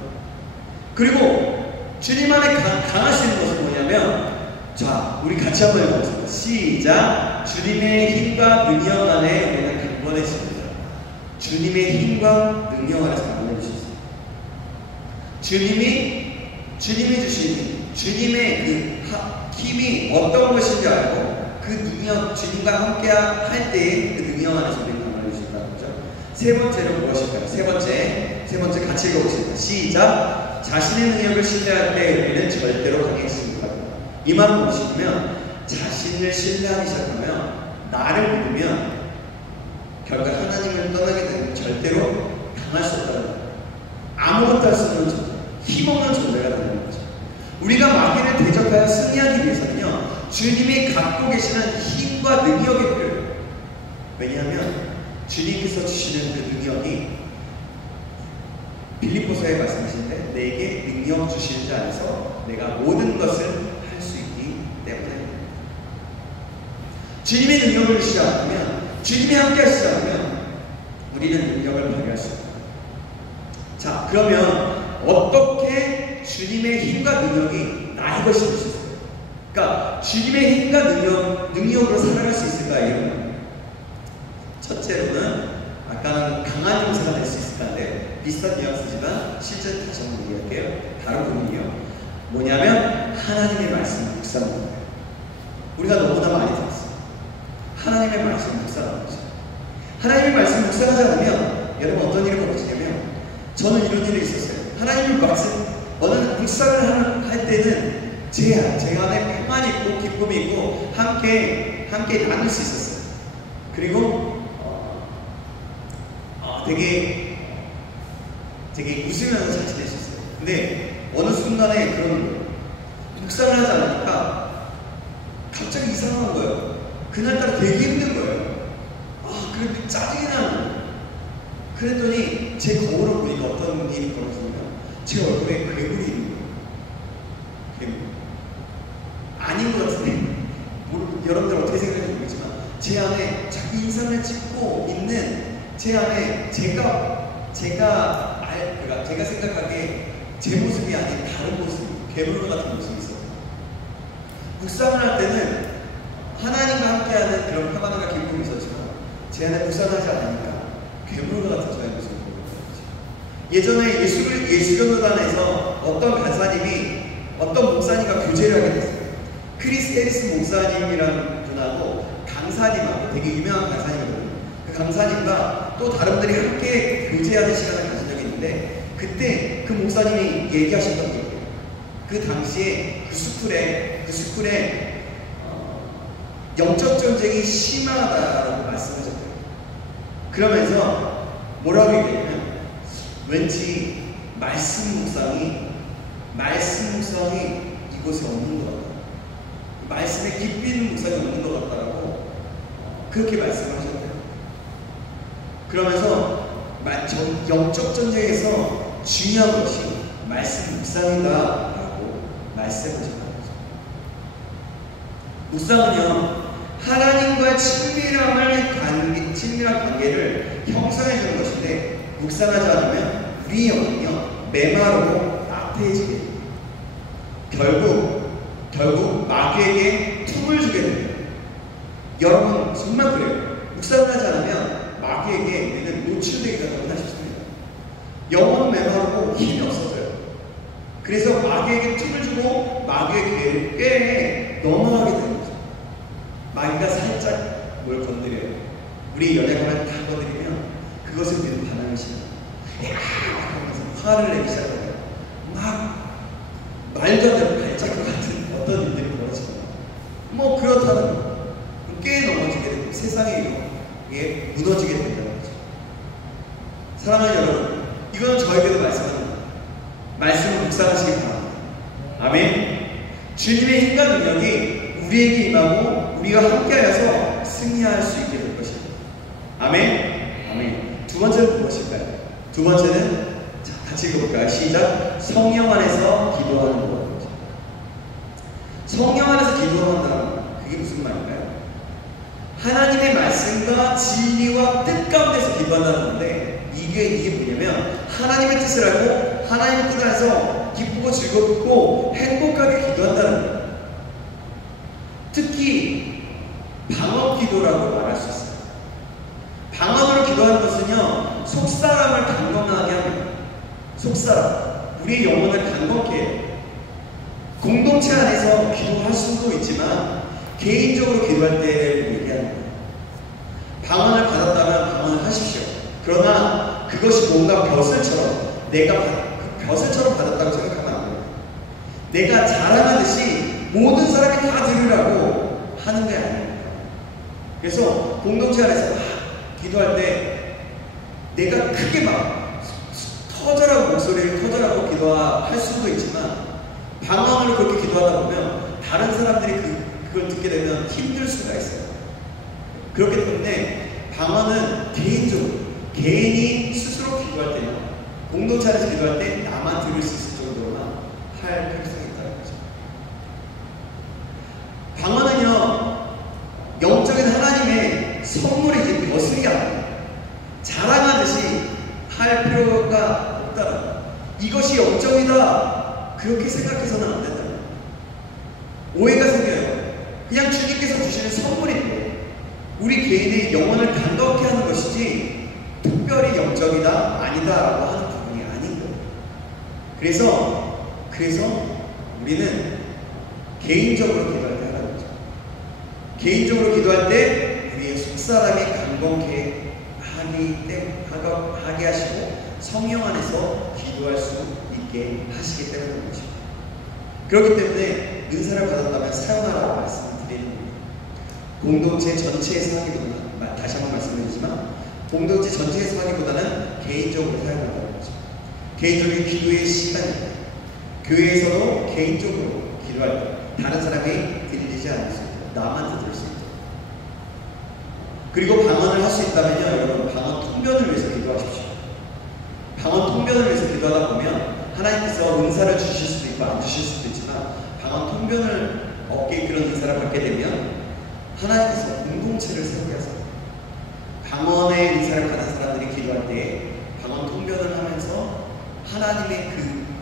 그리고 주님 안에 강할 수 있는 것은 뭐냐면, 자, 우리 같이 한번 해보겠습니다. 시작. 주님의 힘과 능력 안에 우리는 강건해집니다. 주님의 힘과 능력 안에서 강건해지셨어요. 주님이 주신 주님의 그 힘이 어떤 것인지 알고 그 능력, 주님과 함께 할 때의 그 능력 안에서 우리는 강건해지신다는 거죠. 세 번째로 무엇일까요? 세 번째 같이 읽어보겠습니다. 시작. 자신의 능력을 신뢰할 때 우리는 절대로 강해집니다. 이 말은 무엇이냐면, 자신을 신뢰하기 시작하면, 나를 믿으면 결국 하나님을 떠나게 되면 절대로 강할 수 없다는 거예요. 아무것도 할 수 없는 존재, 힘없는 존재가 되는 거죠. 우리가 마귀를 대적하여 승리하기 위해서는요, 주님이 갖고 계시는 힘과 능력이 필요해요. 왜냐하면 주님께서 주시는 그 능력이 빌립보서에 말씀하시는데, 내게 능력 주신 자 안에서 내가 모든 것을 할 수 있기 때문에, 주님의 능력을 주시지 않으면, 주님이 함께 하시지 않으면 우리는 능력을 발휘할 수 없다. 자, 그러면 어떻게 주님의 힘과 능력이 나의 것이 될 수 있을까요? 그러니까 주님의 힘과 능력으로 살아갈 수 있을까? 이런. 첫째로는 아까는 강한 용사가 될 수 있을까인데 비슷한 뉘앙스지만 실제 다시 한번 얘기할게요. 다른 부분이요. 뭐냐면 하나님의 말씀을 묵상하는 거예요. 우리가 너무나 많이 들었어요. 하나님의 말씀을 묵상하는 거죠. 하나님의 말씀을 묵상하지 않으면 여러분 어떤 일이 벌어지냐면, 저는 이런 일이 있었어요. 하나님의 말씀 어느 묵상을 할 때는 제 안에 평안이 있고 기쁨이 있고 함께 나눌 수 있었어요. 그리고 되게 웃으면서 잘 지낼 수 있어요. 근데 어느 순간에 그런 묵상을 하지 않으니까 갑자기 이상한 거예요. 그날따라 되게 힘든 거예요. 그래도 짜증이 나는 거예요. 그랬더니 제 거울을 보니까 어떤 일이 벌어지냐면, 제 얼굴에 괴물이 있는 거예요. 괴물. 아닌 것 같은데, 여러분들 어떻게 생각하는지 모르겠지만, 제 안에 자기 인상을 찍고 있는, 제 안에 제가 생각하기에 제 모습이 아닌 다른 모습, 괴물 같은 모습이 있어요. 묵상을 할 때는 하나님과 함께하는 그런 평안과 기쁨이 있었지만, 제 안에 묵상하지 않으니까 괴물 같은 저의 모습을 보는 거죠. 예전에 예수련도단에서 어떤 목사님과 교제를 하게 됐어요. 크리스 해리스 목사님이라는 분하고 강사님하고, 되게 유명한 강사님이거든요. 그 강사님과 또 다른 분들이 함께 교제하는 시간을 가진 적이 있는데, 그때 그 목사님이 얘기하셨던 게, 그 당시에 그 스쿨에 영적 전쟁이 심하다라고 말씀하셨대요. 그러면서 뭐라고 얘기했냐면, 왠지 말씀 묵상이 이곳에 없는 것 같다. 말씀에 깊이 있는 묵상이 없는 것 같다라고 그렇게 말씀을 하셨대요. 그러면서 영적 전쟁에서 중요한 것이 말씀 묵상이다라고 말씀하셨다는 거죠. 묵상은요, 하나님과 친밀한 관계를 형성해주는 것인데, 묵상하지 않으면 우리 영은요 메마르고 나태해지게 됩니다. 결국 마귀에게 틈을 주게 됩니다. 여러분 정말 그래요. 묵상을 하지 않으면 마귀에게 우리는 노출되게 된다고 하셨습니다. 영혼은 메마르고 힘이 없어져요. 그래서 마귀에게 틈을 주고 마귀의 기회를 꾀해 넘어가게 되는 거죠. 마귀가 살짝 뭘 건드려요. 우리 연애관을 다 건드리면 그것을 우리는 반항을 시켜요. 하면서 화를 내기 시작해요. 막 말도 안 되는 발작과 같은 어떤 일들이 벌어집니다. 뭐 그렇다는 거. 꽤 넘어지게 되고 세상에 이게 무너지게 된다는 거죠. 사랑하는 여러분, 이건 저에게도 말씀합니다. 말씀을 묵상하시기 바랍니다. 아멘. 주님의 힘과 능력이 우리에게 임하고 우리가 함께하여서 승리할 수 있게 될 것입니다. 아멘. 아멘. 두 번째는 무엇일까요? 두 번째는 같이 읽어볼까요? 시작. 성령 안에서 기도하는 것. 성령 안에서 기도한다는 그게 무슨 말일까요? 하나님의 말씀과 진리와 뜻 가운데서 기도한다는 건데, 이 이게 뭐냐면 하나님의 뜻을 알고 하나님의 뜻 안에서 기쁘고 즐겁고 행복하게 기도한다는 거예요. 특히 방언 기도라고 말할 수 있어요. 방언으로 기도하는 것은요, 속사람을 강건하게 합니다. 속사람, 우리의 영혼을 강건케 해요. 공동체 안에서 기도할 수도 있지만 개인적으로 기도할 때를 얘기하는 거예요. 방언을 받았다면 방언을 하십시오. 그러나 그것이 뭔가 벼슬처럼, 내가 벼슬처럼 받았다고 생각하면 안 돼요. 내가 자랑하듯이 모든 사람이 다 들으라고 하는 게 아닙니다. 그래서 공동체 안에서 기도할 때 내가 크게 막 터져라고 목소리를 터져라고 기도할 수도 있지만 방언으로 그렇게 기도하다 보면 다른 사람들이 그걸 듣게 되면 힘들 수가 있어요. 그렇기 때문에 방언은 개인적으로, 개인이 스스로 기도할 때는, 공동체 안에서 기도할 때 나만 들을 수 있을 정도로만 할 필요성이 있다는 거죠. 방언은요, 영적인 하나님의 선물이지 벼슬이 아니에요. 자랑하듯이 할 필요가 없다는 거예요. 이것이 영적이다, 그렇게 생각해서는 안 된다. 오해가 생겨요. 그냥 주님께서 주시는 선물인데 우리 개인의 영혼을 감동케 하는 것이지 특별히 영적이다, 아니다 라고 하는 부분이 아닌 거예요. 그래서 우리는 개인적으로 기도할 때 하라는 거죠. 개인적으로 기도할 때 우리의 속사람이 감동케 하게 하시고 성령 안에서 기도할 수 있게 하시기 때문인 것입니다. 그렇기 때문에 은사를 받았다면 사용하라고 말씀드리는 겁니다. 공동체 전체에서 하기보다는, 다시 한번 말씀드리지만 공동체 전체에서 하기보다는 개인적으로 사용한다는 거죠. 개인적인 기도의 시간입니다. 교회에서도 개인적으로 기도할 때 다른 사람이 들리지 않을 수 있도록, 나만 들을 수 있도록. 그리고 방언을 할 수 있다면요, 여러분, 방언 통변을 위해서 기도하십시오. 방언 통변을 위해서 기도하다 보면 하나님께서 은사를 주실 수도 있고 안 주실 수도 있지만 방언 통변을 얻게, 그런 은사를 받게 되면 하나님께서 공동체를 세우게 하세요. 방언의 은사를 받은 사람들이 기도할 때 방언 통변을 하면서 하나님의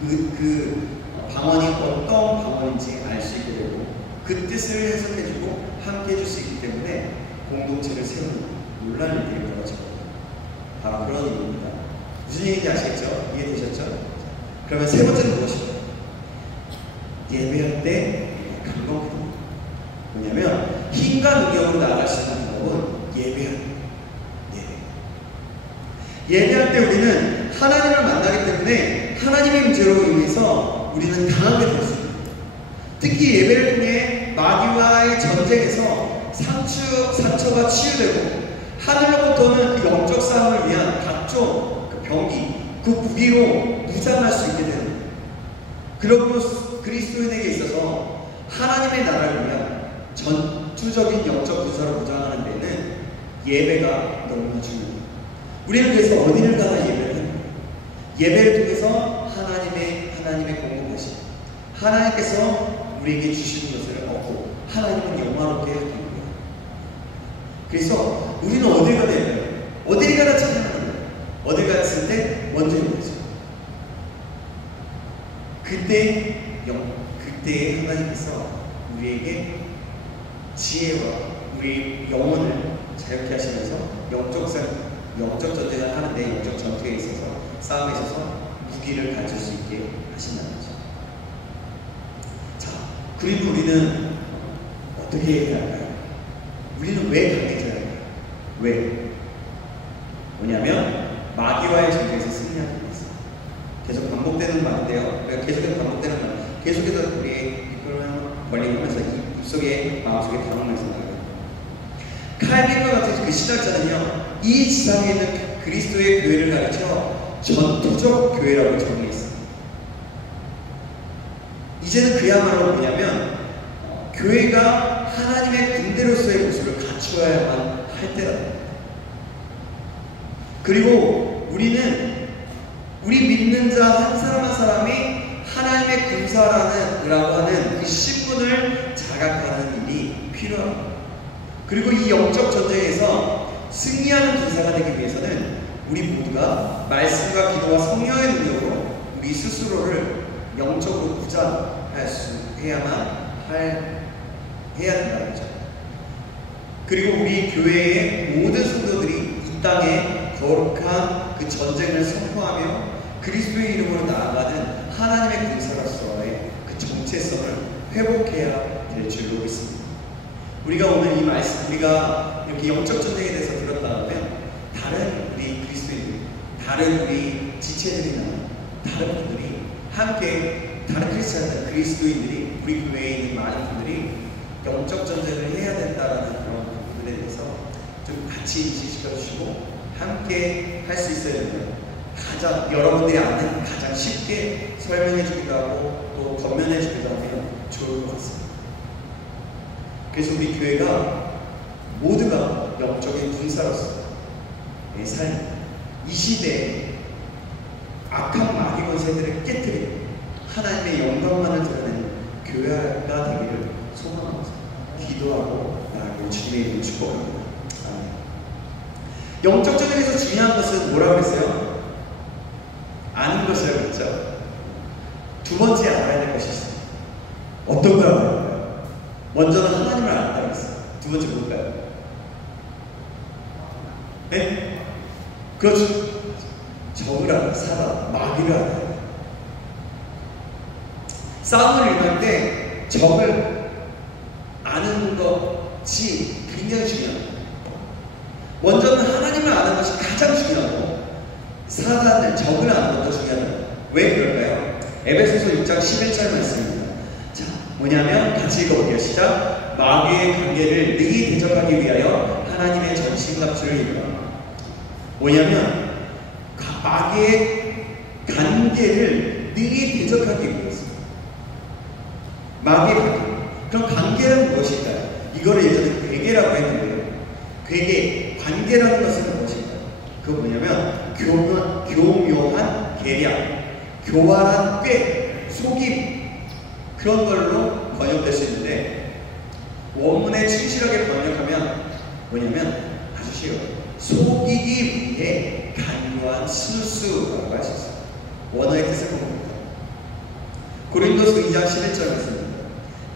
그 방언이 어떤 방언인지 알 수 있게 되고 그 뜻을 해석해주고 함께 해줄 수 있기 때문에 공동체를 세우는 놀라운 일들이 벌어지거든요. 바로 그런 의미입니다. 무슨 얘기인지 아시겠죠? 이해되셨죠? 그러면 세 번째는 무엇입니까? 예배할 때 감동입니다. 뭐냐면 힘과 능력으로 나아갈 수 있는 방법은 예배할 때 우리는 하나님을 만나기 때문에 하나님의 문제로 인해서 우리는 강하게 될 수 있습니다. 특히 예배를 통해 마귀와의 전쟁에서 상처가 치유되고 하늘로부터는 그 영적 싸움을 위한 각종 그 병기, 그 무기로 무장할 수 있게 되는 거예요. 그러므로 그리스도인에게 있어서 하나님의 나라를 위한 전투적인 영적 군사로 무장하는 데는 예배가 너무나 중요해요. 우리는 그래서 어디를 가나 예배를 합니다. 예배를 통해서 하나님의 공급하심, 하나님께서 우리에게 주시는 것을 얻고 하나님은 영화롭게 하기 위해요. 그래서 우리는 어딜 가나 예배해요. 어딜 가나 찬양하는 거예요. 어딜 갔을 때 먼저 예배하죠. 그때 하나님께서 우리에게 지혜와 우리 영혼을 자유케 하시면서 영적 전쟁을 하는데, 영적 전투에 있어서, 싸움에 있어서 무기를 가질 수 있게 하신다는 거죠. 자, 그리고 우리는 어떻게 해야 할까요? 우리는 왜 강해져야 할까요? 왜? 뭐냐면 마귀와의 전쟁에서 승리하기 위해서. 계속 반복되는 말인데요. 계속해서 반복되는 말. 계속해서 우리의 이끌어내는 권리하면서 입속에, 마음속에 담으면서 나가요. 칼빈과 같은 그 신학자는요, 이 지상에 있는 그리스도의 교회를 가르쳐 전투적 교회라고 정의했습니다. 이제는 그야말로 뭐냐면 교회가 하나님의 군대로서의 모습을 갖추어야만 할 때랍니다. 그리고 우리는 우리 믿는 자 한 사람 한 사람이 하나님의 군사라고 하는 그 신분을 자각하는 일이 필요합니다. 그리고 이 영적 전쟁에서 승리하는 군사가 되기 위해서는 우리 모두가 말씀과 기도와 성령의 능력으로 우리 스스로를 영적으로 부자할 수 해야 된다는 거죠. 그리고 우리 교회의 모든 성도들이 이 땅에 거룩한 그 전쟁을 선포하며 그리스도의 이름으로 나아가는 하나님의 군사로서의 그 정체성을 회복해야 될 줄로 믿습니다. 우리가 오늘 이 말씀, 우리가 이렇게 영적 전쟁에 대해서 들었다면 다른 우리 그리스도인들, 다른 우리 지체들이나 다른 분들이 함께, 다른 크리스찬들, 그리스도인들이, 우리 교회에 있는 많은 분들이 영적 전쟁을 해야 된다는 그런 부분에 대해서 좀 같이 인식시켜 주시고 함께 할 수 있어야 된다. 가장 여러분들이 아는 가장 쉽게 설명해 주기도 하고 또 건면해 주기도 하면 좋을 것 같습니다. 그래서 우리 교회가 모두가 영적인 군사로서 내 삶, 이 시대에 악한 마귀 권세들을 깨뜨리고 하나님의 영광만을 드러내는 교회가 되기를 소망하면서 기도하고 나아가고 주님의 이름을 축복합니다. 아멘. 영적 전쟁에서 중요한 것은 뭐라고 했어요? 아는 것이라고 했죠. 두 번째 알아야 될 것이 있어요. 어떤 걸 알아야 될까요? 먼저는 하나님을 안다고 했어요. 두 번째 뭘까요? 네? 그렇죠. 적을 알아야 돼. 사람, 마귀를 알아야 돼. 싸움을 일어날 때 적을 아는 것이 굉장히 중요합니다. 먼저는 하나님을 아는 것이 가장 중요하고 사단을, 적을 아는 것도 중요합니다. 왜 그럴까요? 에베소서 6장 11절 말씀입니다. 자, 뭐냐면 같이 읽어볼게요. 시작. 마귀의 관계를 능히 대적하기 위하여 하나님의 전신갑주를 입으라. 뭐냐면 마귀의 관계를 능히 대적하기 위해서. 마귀의 관계. 그럼 관계는 무엇일까요? 이거를 예전에 괴계라고 했는데요. 괴계, 관계라는 것은 무엇일까요? 그거 뭐냐면 교묘한 계략, 교활한 꾀, 속임, 그런 걸로 번역될 수 있는데 원문에 충실하게 번역하면 뭐냐면 아주 쉬워요. 속이기 위해 간교한 술수라고 할 수 있어요. 원어의 뜻을 봅니다. 고린도서 2장 11절 말씀입니다.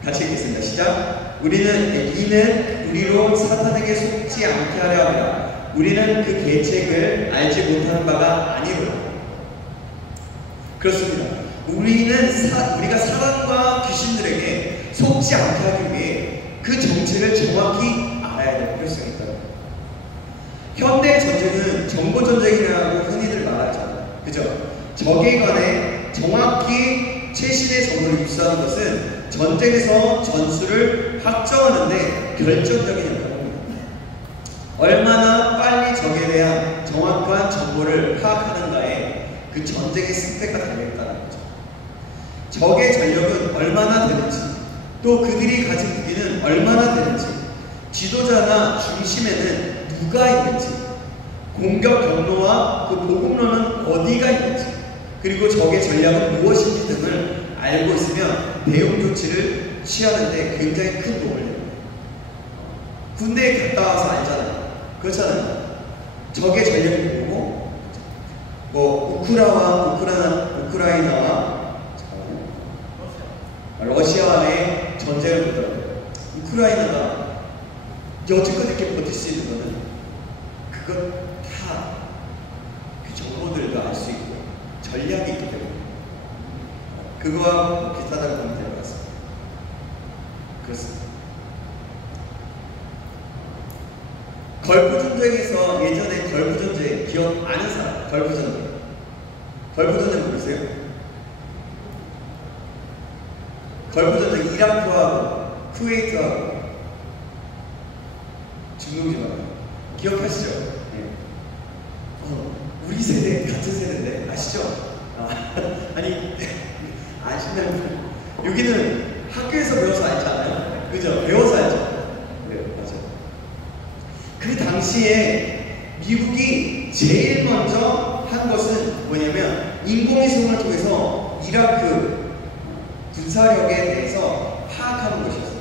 같이 읽겠습니다. 시작. 이는 우리로 사탄에게 속지 않게 하려 합니다. 우리는 그 계책을 알지 못하는 바가 아니로다. 그렇습니다. 우리가 사람과 귀신들에게 속지 않게 하기 위해 그 정체를 정확히 알아야 될 필요성이 있다. 현대 전쟁은 정보 전쟁이라고 흔히들 말하잖아요. 그죠? 적에 관해 정확히 최신의 정보를 입수하는 것은 전쟁에서 전술을 확정하는데 결정적인 역할을 합니다. 얼마나 빨리 적에 대한 정확한 정보를 파악하는가에 그 전쟁의 승패가 달려있다는 거죠. 적의 전력은 얼마나 되는지, 또 그들이 가진 무기는 얼마나 되는지, 지도자나 중심에는 누가 있는지, 공격 경로와 그 보급로는 어디가 있는지, 그리고 적의 전략은 무엇인지 등을 알고 있으면 대응 조치를 취하는데 굉장히 큰 도움을 됩니다. 군대에 갔다 와서 알잖아요. 그렇잖아요. 적의 전략을 보고 우크라이나와 러시아의 전쟁을 보더라고요. 우크라이나가 여지껏 이렇게 버틸 수 있는 거는 그것 다 그 정보들도 알 수 있고 전략이 있기 때문에 그거와 비슷하다고 보면 될 것 같습니다. 그렇습니다. 걸프전쟁에서 예전에 걸프전쟁 기억 아는 사람? 걸프전쟁 모르세요? 걸프전쟁 이라크하고 쿠웨이트하고 중동지방 기억하시죠? 네. 우리 세대 같은 세대인데 아시죠? 아니 아시나요? 여기는 학교에서 배워서 알잖아요. 그죠? 배워서 알죠? 네, 맞아요. 그 당시에 미국이 제일 먼저 한 것은 뭐냐면 인공위성을 통해서 이라크 군사력에 대해서 파악하는 것이었어요.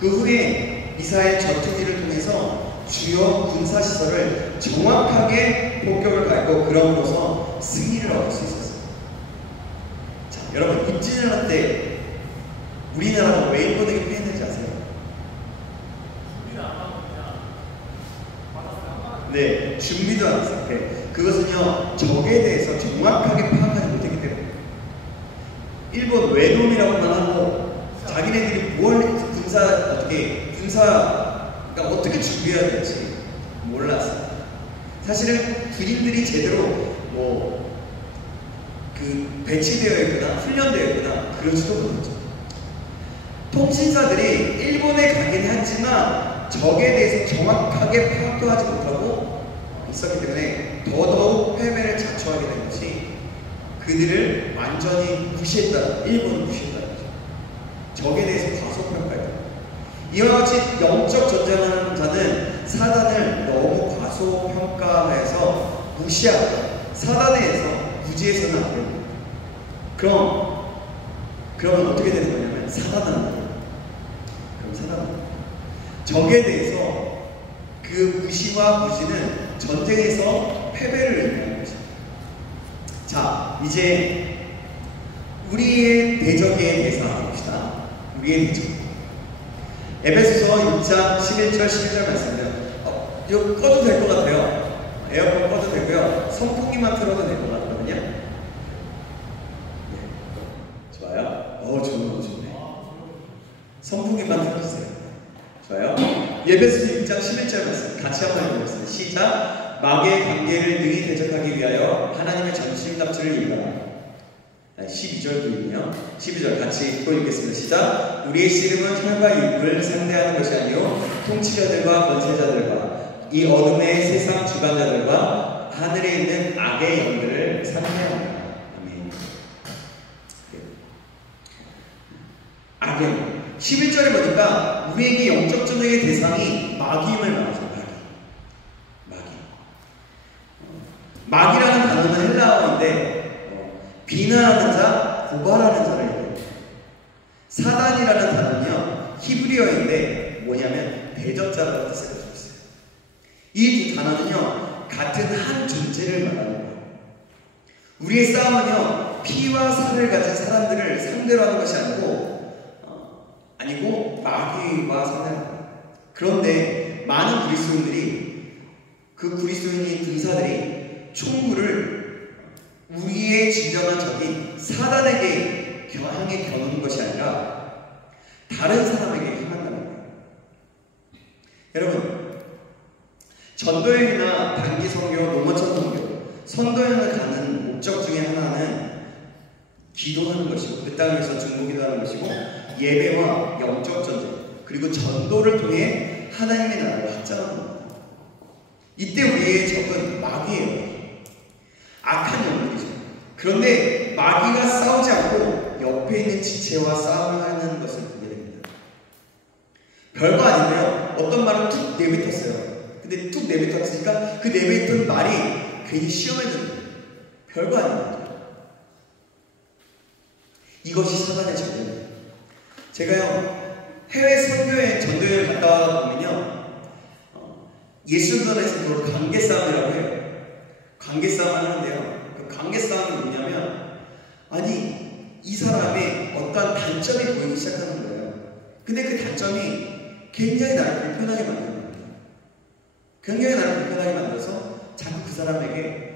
그 후에 미사일 전투기를 통해서 주요 군사시설을 정확하게 폭격을 가했고 그럼으로써 승리를 얻을 수 있었어요. 자, 여러분 임진왜란 때 우리나라가 왜 일본에게 패했는지 아세요? 네, 준비도 안 했어요. 그것은요, 적에 대해서 정확하게 파악하지 못했기 때문에. 일본 외놈이라고만 하고, 자기네들이 군사가 어떻게 준비해야 될지 몰랐어요. 사실은 군인들이 제대로 배치되어 있거나 훈련되어 있거나 그러지도 못했죠. 통신사들이 일본에 가긴 했지만 적에 대해서 정확하게 파악도 하지 못하고 있었기 때문에 더더욱 패배를 자초하게 된 것이 그들을 완전히 무시했다. 일본을 무시했다는 거죠. 적에 대해서 과소평가했다. 이와 같이 영적 전쟁하는 자는 사단을 너무 과소평가해서 무시하고 사단에 의해서 무지해서는 안 됩니다. 그러면 어떻게 되는 거냐면 사단은 안 돼요. 그럼 사단은 적에 대해서 그 무시와 무지는 전쟁에서 패배를 의미하는 것입니다. 자, 이제 우리의 대적의 대상 봅시다. 우리의 대적. 에베소서 6장 11절 12절 말씀이요. 이거 꺼도 될 것 같아요. 에어컨 꺼도 되고요. 선풍기만 틀어도 될 것 같거든요. 네. 좋아요. 너무 좋네. 선풍기만 틀어주세요. 좋아요. 에베소서 6장 11절 말씀 같이 한번 읽어보겠습니다. 시작. 마귀의 관계를 능히 대적하기 위하여 하나님의 전신갑주를 입어라. 12절도 있네요. 12절 같이 또 읽겠습니다. 시작. 우리의 씨름은 혈과 육을 상대하는 것이 아니요 통치자들과 권세자들과 이 어둠의 세상 주관자들과 하늘에 있는 악의 영들을 상대합니다. 아멘. 악의 영. 11절에 보니까 우리에게 영적 전쟁의 대상이 마귀임을 말하죠. 마귀라는 단어는 헬라어인데 비난하는 자, 고발하는 자를 얘기해요. 사단이라는 단어는요 히브리어인데 뭐냐면 대적자라는 뜻을 가지고 있어요. 이 두 단어는요 같은 한 존재를 말하는 거예요. 우리의 싸움은요 피와 살을 가진 사람들을 상대로 하는 것이 아니고 마귀와 상대하는 거예요. 그런데 많은 그리스도인들이 그 그리스도인인 군사들이 총구를 우리의 진정한 적인 사단에게 향해 겨누는 것이 아니라 다른 사람에게 향한다는 거예요. 여러분, 전도여행이나 단기 선교, 노마천 선교, 선도여행을 가는 목적 중에 하나는 기도하는 것이고 그 땅을 위해서 중보기도하는 것이고 예배와 영적 전쟁 그리고 전도를 통해 하나님의 나라를 확장하는 겁니다. 이때 우리의 적은 마귀예요. 악한 영들이죠. 그런데 마귀가 싸우지 않고 옆에 있는 지체와 싸움을 하는 것을 보게 됩니다. 별거 아니고요. 어떤 말은 툭 내뱉었어요. 근데 툭 내뱉었으니까 그 내뱉은 말이 괜히 시험에 드는 거예요. 별거 아닙니다. 이것이 사단의 전쟁이에요. 제가요 해외 선교에 전도여행 갔다 보면요 예수전에서 그걸 관계싸움이라고 해요. 관계싸움을 하는데요. 그 관계싸움이 뭐냐면 아니 이 사람의 어떠한 단점이 보이기 시작하는 거예요. 근데 그 단점이 굉장히 나를 불편하게 만드는 겁니다. 굉장히 나를 불편하게 만들어서 자꾸 그 사람에게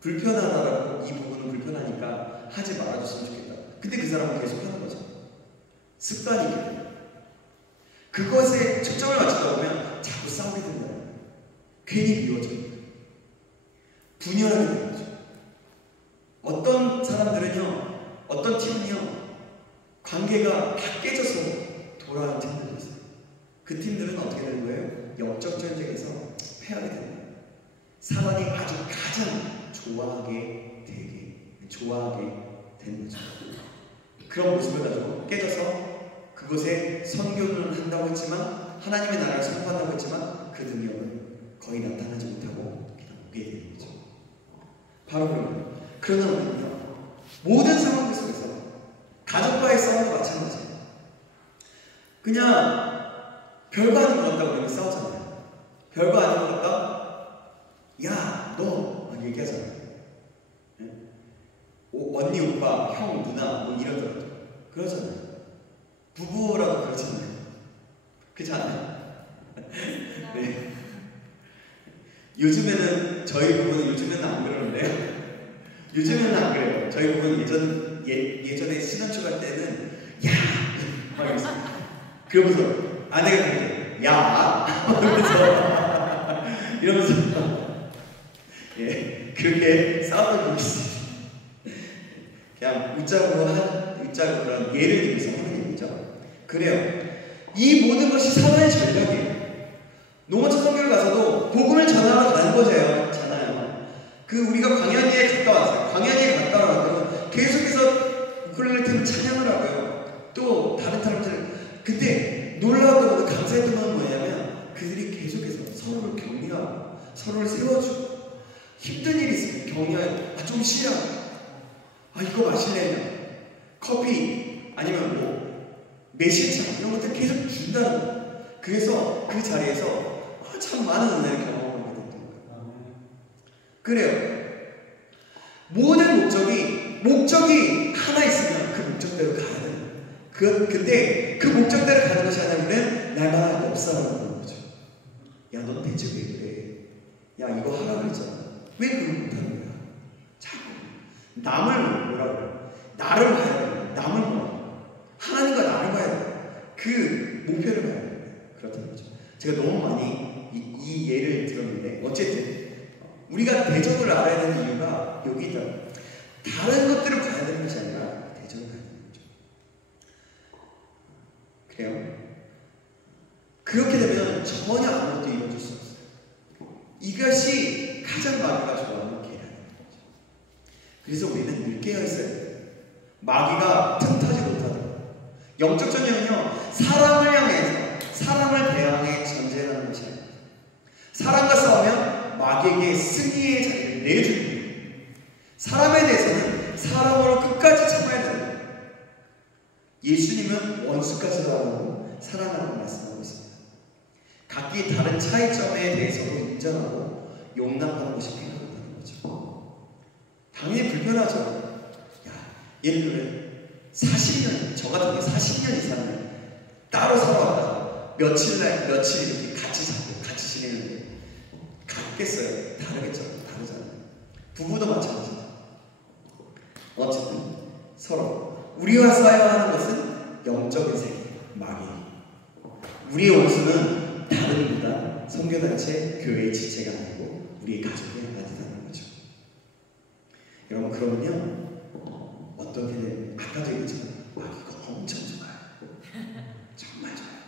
불편하다라고 이 부분은 불편하니까 하지 말아줬으면 좋겠다. 근데 그 사람은 계속 하는 거죠. 습관이기 때문에. 그것에 초점을 맞추다 보면 자꾸 싸우게 된다. 괜히 미워져요. 분열하게 되는 거죠. 어떤 사람들은요, 어떤 팀은요, 관계가 다 깨져서 돌아가는 팀들이 있어요. 그 팀들은 어떻게 되는 거예요? 영적 전쟁에서 패하게 되는 거예요. 사단이 아주 가장 좋아하게 되는 거죠. 그런 모습을 가지고 깨져서 그곳에 선교를 한다고 했지만 하나님의 나라를 선포한다고 했지만 그 능력은 거의 나타나지 못하고 그냥 오게 되는 거죠. 바로 그런 그러나 우리는요 모든 상황들 속에서 가족과의 싸움도 마찬가지예요. 그냥 별거 아닌 것 같다고 우리는 싸우잖아요. 별거 아닌 것 같다? 야, 너! 막 얘기하잖아요. 네? 언니, 오빠, 형, 누나, 뭐 이러더라도. 그러잖아요. 부부라도 그렇잖아요. 그렇지 않아요? 네. 요즘에는, 저희 부부는 요즘에는 안 그러는데요. 요즘에는 안 그래요. 저희 부부는 예전에 신혼초갈 때는, 야! 막 이랬어요. 그러면서 아내가 그랬대요. 야! 이러면서 예, 그렇게 싸웠던 적이 있어요. 그냥 웃자고 그런 예를 들면서 하는 얘기죠. 그래요. 이 모든 것이 사단의 전략이에요. 노원천 성교를 가서도 복음을 전하러 가는 거잖아요. 우리가 광야리에 갔다 왔어요. 광야리에 갔다 왔다면 계속해서 우쿨렐레 팀을 찬양을 하고요. 또 다른 사람들 근데 놀라웠던 것도 감사했던 건 뭐냐면 그들이 계속해서 서로를 격려하고 서로를 세워주고 힘든 일이 있으면 격려하고 좀 쉬라. 이거 마실래냐? 커피 아니면 뭐 매실차 이런 것들 계속 준다는 거예요. 그래서 그 자리에서 참 많은 은혜를 경험하게 됐던 거예요. 그래요. 모든 목적이 하나 있으면 그 목적대로 가야 돼요. 근데 그 목적대로 가는 것이 아니면 날마다 옆사람을 거죠. 야, 넌 대체 왜 그래? 야, 이거 하라고 그랬잖아. 왜 그걸 못하는 거야? 자꾸 남을 뭐라고 그래? 나를 봐야 돼. 남을 봐. 하나님과 나를 봐야 돼. 그 목표를 봐야 돼. 그렇다는 거죠. 제가 너무 많이 이 예를 들었는데 어쨌든 우리가 대적을 알아야 되는 이유가 여기 있다. 다른 것들을 봐야 되는 것이 아니라 대적을 봐야 되는 거죠. 그래요? 그렇게 되면 전혀 아무것도 이루어질 수 없어요. 이것이 가장 마귀가 좋아하는 계략인 거죠. 그래서 우리는 늘 깨어있어야 돼요. 마귀가 틈타지 못하도록. 영적 전쟁은요, 사람을 향해서 사람을 대항해 전쟁하는 것이 아닙니다. 사람과 싸우면 마귀에게 승리의 자리를 내주는 거예요. 사람에 대해서는 사람으로 끝까지 참아야 되는 거예요. 예수님은 원수까지 사랑하고 사랑하라고 말씀하고 있습니다. 각기 다른 차이점에 대해서도 인정하고 용납하는 것이 필요하다는 거죠. 당연히 불편하죠. 예를 들면 40년, 저 같은 경우 40년 이상을 따로 살아왔다. 며칠 이렇게 같이 살고 같이 지내는데 같겠어요? 다르겠죠? 다르잖아요. 부부도 마찬가지죠. 어쨌든 서로 우리와 싸워야 하는 것은 영적인 세계, 마귀. 우리의 원수는 다른 이보다 선교단체, 교회의 지체가 아니고 우리의 가족이 아니다는 거죠. 여러분, 그러면요, 어떻게 되면 아까도 얘기했지만 마귀가 엄청 좋아요. 정말 좋아요.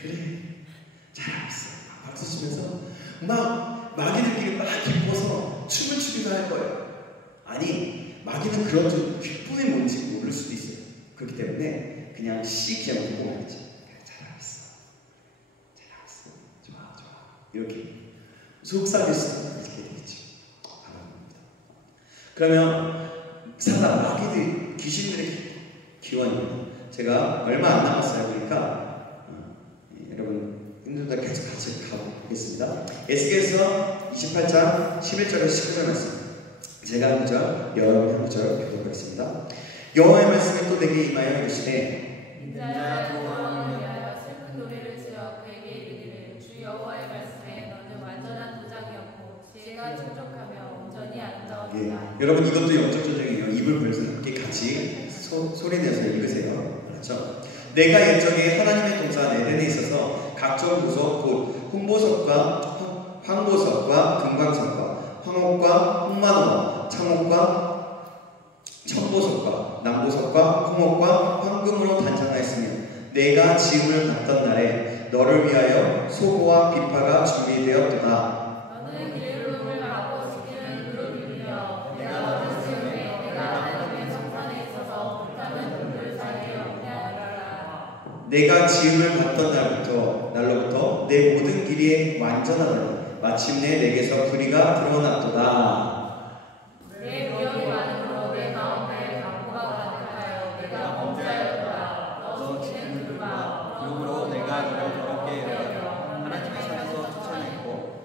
그래, 잘했어. 박수 치면서 막 마귀들끼리 막 기뻐서 춤을 추기도 할 거예요. 아니, 마귀는 그런 좀 기쁨이 뭔지 모를 수도 있어요. 그렇기 때문에 그냥 그냥 웃고 말이지. 잘했어. 좋아. 이렇게 속삭일 수도 있게 되겠죠. 그러면 사단, 마귀들, 귀신들의 기원입니다. 제가 얼마 안 남았어요. 그러니까 여러분 힘들다 계속 같이 가보겠습니다. 에스겔서 28장 11절에서 19절 말씀. 제가 한 구절, 여러분이 한 구절 교독하겠습니다. 여호와의 말씀이 또 내게 임하여 이르시되 인자야 여호와를 위하여 슬픈 노래를 지어 그에게 이르기를 주 여호와의 말씀에 너는 완전한 도장이었고 지혜가 충족하며 온전히 아름다웠다. 여러분, 이것도 영적 전쟁이에요. 입을 벌려서 함께 같이 소리내서 읽으세요. 그렇죠? 내가 옛적에 하나님의 동산 에덴에 있어서 각종 보석 곧 홍보석과 황보석과 금광석과 황옥과 홍만호와 창옥과 청보석과 남보석과 홍옥과 황금으로 단장하였으며 내가 지음을 받던 날에 너를 위하여 소고와 비파가 준비되었도다. 너는 길름을 하고 시키는 그룹이며 내가 너를 지음에 내가 하나님의 성산에 있어서 불타는 돌들 사이에 없냐하라. 내가 지음을 받던 날로부터 내 모든 길이 완전하더니 마침내 내게서 불의가 드러났도다. 내 미역이 많음으로 내 가운데 강포가 가득하여 내가 범죄하였도다. 너 지키는 그룹아, 그러므로 내가 너를 더럽게 여겨 하나님의 산에서 쫓아냈고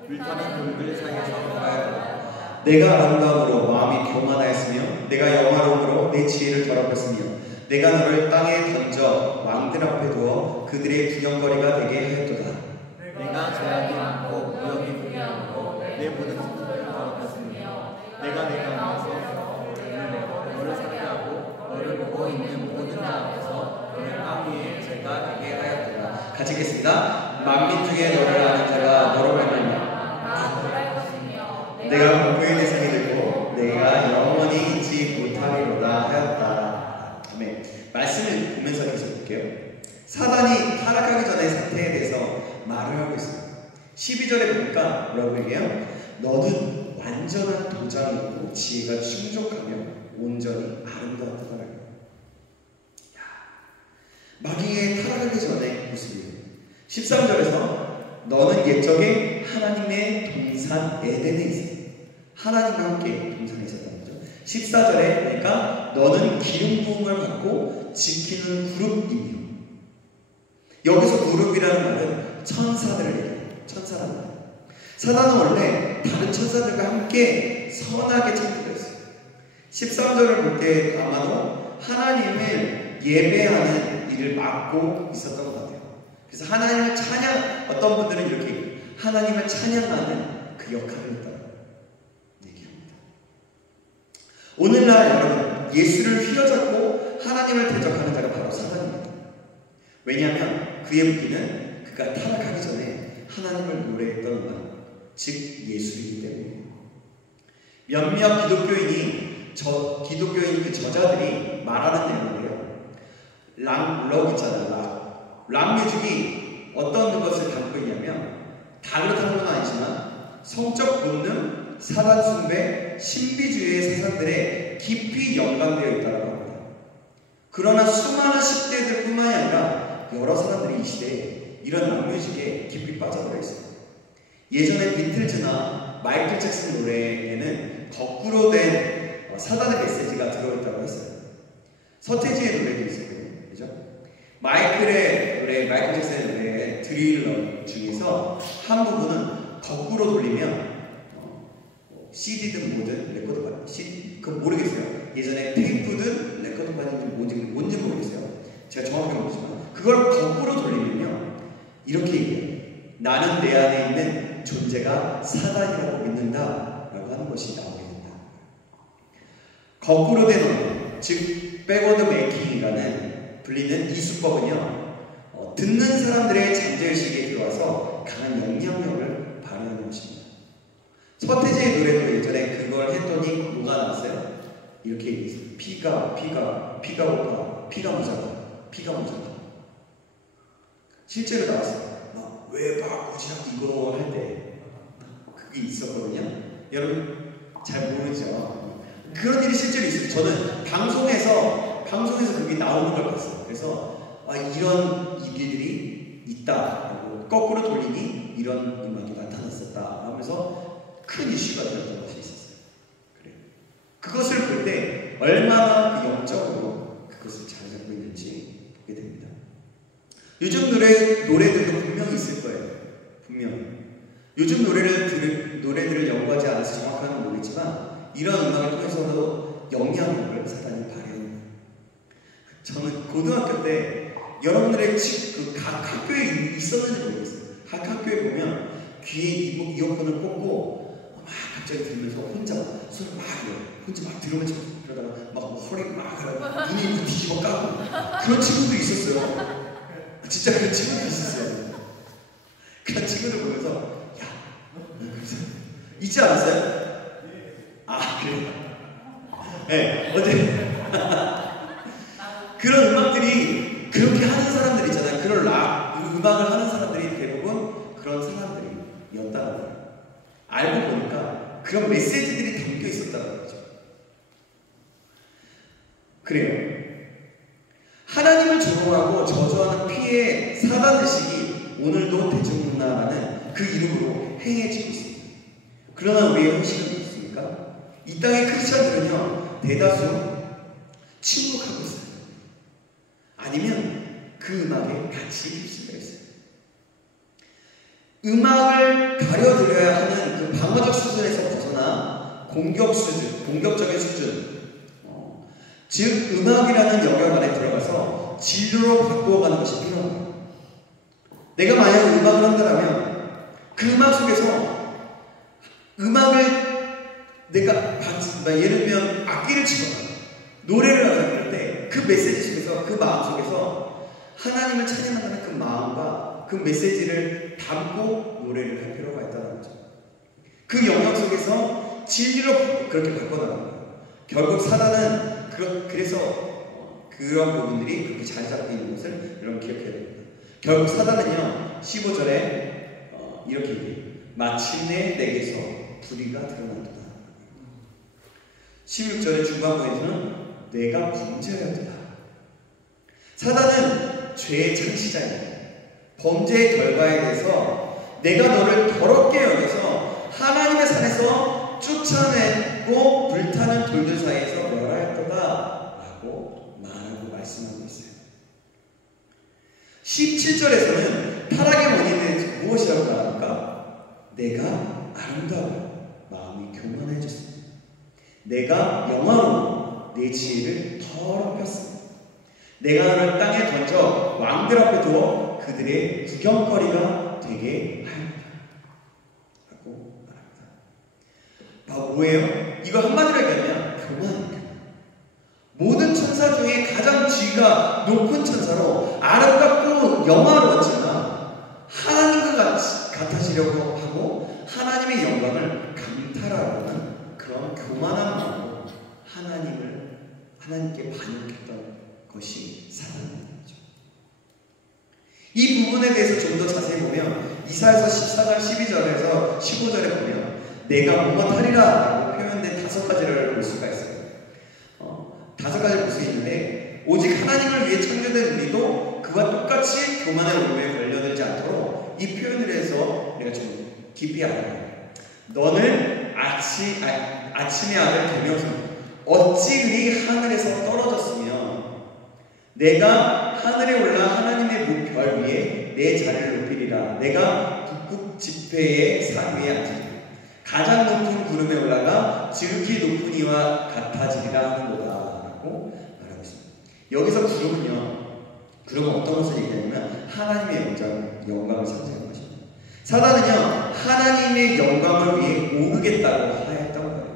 내가 아름다움으로 마음이 교만하였으며 내가 영화로움으로 내 지혜를 더럽혔으며 내가 너를 땅에 던져 왕들 앞에 두어 그들의 구경거리가 되게 하였도다. 내가 죄악이 많고 무역이 불의함으로 내 모든 성소를 더럽혔으며 내가 내 가운데서 너를 살해하고 너를 보고 있는 모든 자 앞에서 너를 땅 위에 죄가 되게 하였도다. 같이 읽겠습니다. 만민 중에 너를 아는 자가 너로 말미암아 내가 공포의 대상이 되고 내가 영원히 잊지 못하리로다 하였다. 아멘. 말씀을 보면서 계속 볼게요. 사단이 타락하기 전의 사태에 대해서 말을 하고 있어요. 12절에 보니까 뭐라고 얘기해요? 너는 완전한 도장이고 지혜가 충족하며 온전히 아름다웠다라고 해요. 마귀에 타락하기 전의 모습이에요. 13절에서 너는 옛적에 하나님의 동산 에덴에 있었다. 하나님과 함께 동산에 있었다는 거죠. 14절에 보니까 너는 기름 부음을 받고 지키는 그룹이며, 여기서 그룹이라는 말은 천사들을 얘기해요. 천사라는 말. 사단은 원래 다른 천사들과 함께 선하게 찾기도 했어요. 13절을 볼 때 아마도 하나님을 예배하는 일을 맡고 있었던 것 같아요. 그래서 하나님을 어떤 분들은 이렇게 하나님을 찬양하는 그 역할을 했다고 얘기합니다. 오늘날 여러분, 예수를 휘어잡고 하나님을 대적하는 자가 바로 사단입니다. 왜냐하면 그의 무기는 그가 타락하기 전에 하나님을 노래했던 음악, 즉 예수이기 때문이에요. 몇몇 기독교인 그 저자들이 말하는 내용인데요. 락 있잖아요. 락 뮤직이 어떤 것을 담고 있냐면, 다 그렇다는 건 아니지만 성적 본능, 사단 숭배, 신비주의의 사상들에 깊이 연관되어 있다고 합니다. 그러나 수많은 10대들 뿐만이 아니라 여러 사람들이 이 시대에 이런 락 뮤직에 깊이 빠져들어 있어요. 예전에 비틀즈나 마이클 잭슨 노래에는 거꾸로 된 사단의 메시지가 들어있다고 했어요. 서태지의 노래도 있었거든요. 그죠? 마이클 잭슨의 노래 드릴러 중에서 한 부분은 거꾸로 돌리면 CD든 뭐든 레코드판, 그거 모르겠어요. 예전에 테이프든 레코드판인지 뭔지 모르겠어요. 제가 정확하게 모르지만 그걸 거꾸로 돌리면요, 이렇게 얘기해요. 나는 내 안에 있는 존재가 사단이라고 믿는다 라고 하는 것이 나오게 된다. 거꾸로 된 언어, 즉 백워드 메이킹이라는 불리는 이 수법은요, 듣는 사람들의 잠재의식에 들어와서 강한 영향력을 발휘하는 것입니다. 서태지의 노래도 예전에 그걸 했더니 뭐가 나왔어요? 이렇게 얘기했어요. 피가 오빠, 피가 모자라. 실제로 나왔어요. 왜 바꾸지 이거 할 때 그게 있었거든요. 여러분 잘 모르죠? 그런 일이 실제로 있어요. 저는 방송에서 그게 나오는 걸 봤어요. 그래서 이런 일들이 있다. 거꾸로 돌리니 이런 음악이 나타났었다 하면서 큰 이슈가 되었던 것이 있었어요. 그래요. 그것을 볼 때 얼마나 그 영적으로 그것을 잘 잡고 있는지 보게 됩니다. 요즘 노래들도 분명히 있을 거예요. 분명히. 요즘 노래들을 연구하지 않아서 정확한건 모르겠지만 이런 음악을 통해서도 영향력을 사단이 발휘합니다. 저는 고등학교 때 여러분들의 각 학교에 있었는지 모르겠어요. 각 학교에 보면 귀에 이어폰을 꽂고 막 갑자기 들으면서 혼자 손을 막 이래요. 혼자 막 들으면 그러다가 막 허리 막 하고 눈이 뒤집어 까고 그런 친구도 있었어요. 진짜 그런 친구도 있었어요. 그런 친구들 보면서 있지 않았어요? 그래요? 네, 어제 그런 음악들이 그렇게 하는 사람들 있잖아요. 그런 음악을 하는 사람들이 대부분 그런 사람들이었다는 거예요. 알고 보니까 그런 메시지들이 담겨 있었다는 거죠. 그래요. 하나님을 조롱하고 저주하는 피해 사단의식이 오늘도 대중문화라는 그 이름으로 행해지고 있습니다. 그러나 우리의 현실은 어떻습니까? 이 땅의 크리스천들은요, 대다수 침묵하고 있어요. 아니면 그 음악에 같이 휩쓸려 있어요. 음악을 가려드려야 하는 그 방어적 수준에서 벗어나 공격적인 수준. 즉 음악이라는 영역 안에 들어가서 진로로 바꾸어가는 것이 필요합니다. 내가 만약 음악을 한다면 그 음악 속에서 음악을 내가 예를 들면 악기를 치거나 노래를 하거나 그럴 때 그 메시지 속에서 그 마음 속에서 하나님을 찬양한다는 그 마음과 그 메시지를 담고 노래를 할 필요가 있다는 거죠. 그 영역 속에서 진리로 그렇게 바꿔나가는 거예요. 결국 사단은 그래서 그런 부분들이 그렇게 자리 잡고 있는 것을 여러분 기억해야 됩니다. 결국 사단은요 15절에 이렇게 얘기해요. 마침내 내게서 불의가 드러난다. 16절의 중반부에서는 내가 범죄하였다. 사단은 죄의 창시자입니다. 범죄의 결과에 대해서 내가 너를 더럽게 여겨서 하나님의 산에서 쫓아내고 불타는 돌들 사이에서 멸할 거다 라고 말하고 말씀하고 있어요. 17절에서는 타락의 원인은 무엇이라고 말합니까? 내가 아름다워 마음이 교만해졌습니다. 내가 영화로 내 지혜를 더럽혔습니다. 내가 너를 땅에 던져 왕들 앞에 두어 그들의 구경거리가 되게 하였다 라고 말합니다. 뭐예요? 이거 한마디로 얘기하면 교만입니다. 모든 천사 중에 가장 지위가 높은 천사로 아름답고 영화로웠지만 하나님과 같아지려고 하고 하나님의 영광을 강탈하려는 그런 교만한 마음으로 하나님께 반역했던 것이 사단이죠. 이 부분에 대해서 좀 더 자세히 보면 이사야서 14장 12절에서 15절에 보면 내가 무엇하리라 라고 표현된 5가지를 볼 수가 있어요. 5가지를 볼 수 있는데 오직 하나님을 위해 창조된 우리도 그와 똑같이 교만의 오류에 걸려들지 않도록 이 표현을 해서 우리가 좀 깊이 알아요. 너는 아침의 아들 되면서 어찌 그리 하늘에서 떨어졌으며 내가 하늘에 올라 하나님의 별 위에 내 자리를 높이리라. 내가 북극 지폐의 산 위에 앉으리라. 가장 높은 구름에 올라가 지극히 높은 이와 같아지리라 하는도다 라고 말하고 있습니다. 여기서 구름은 어떤 것을 얘기하냐면 하나님의 영광을 상징하는 것입니다. 사단은요 하나님의 영광을 위해 오르겠다고 하였던 거예요.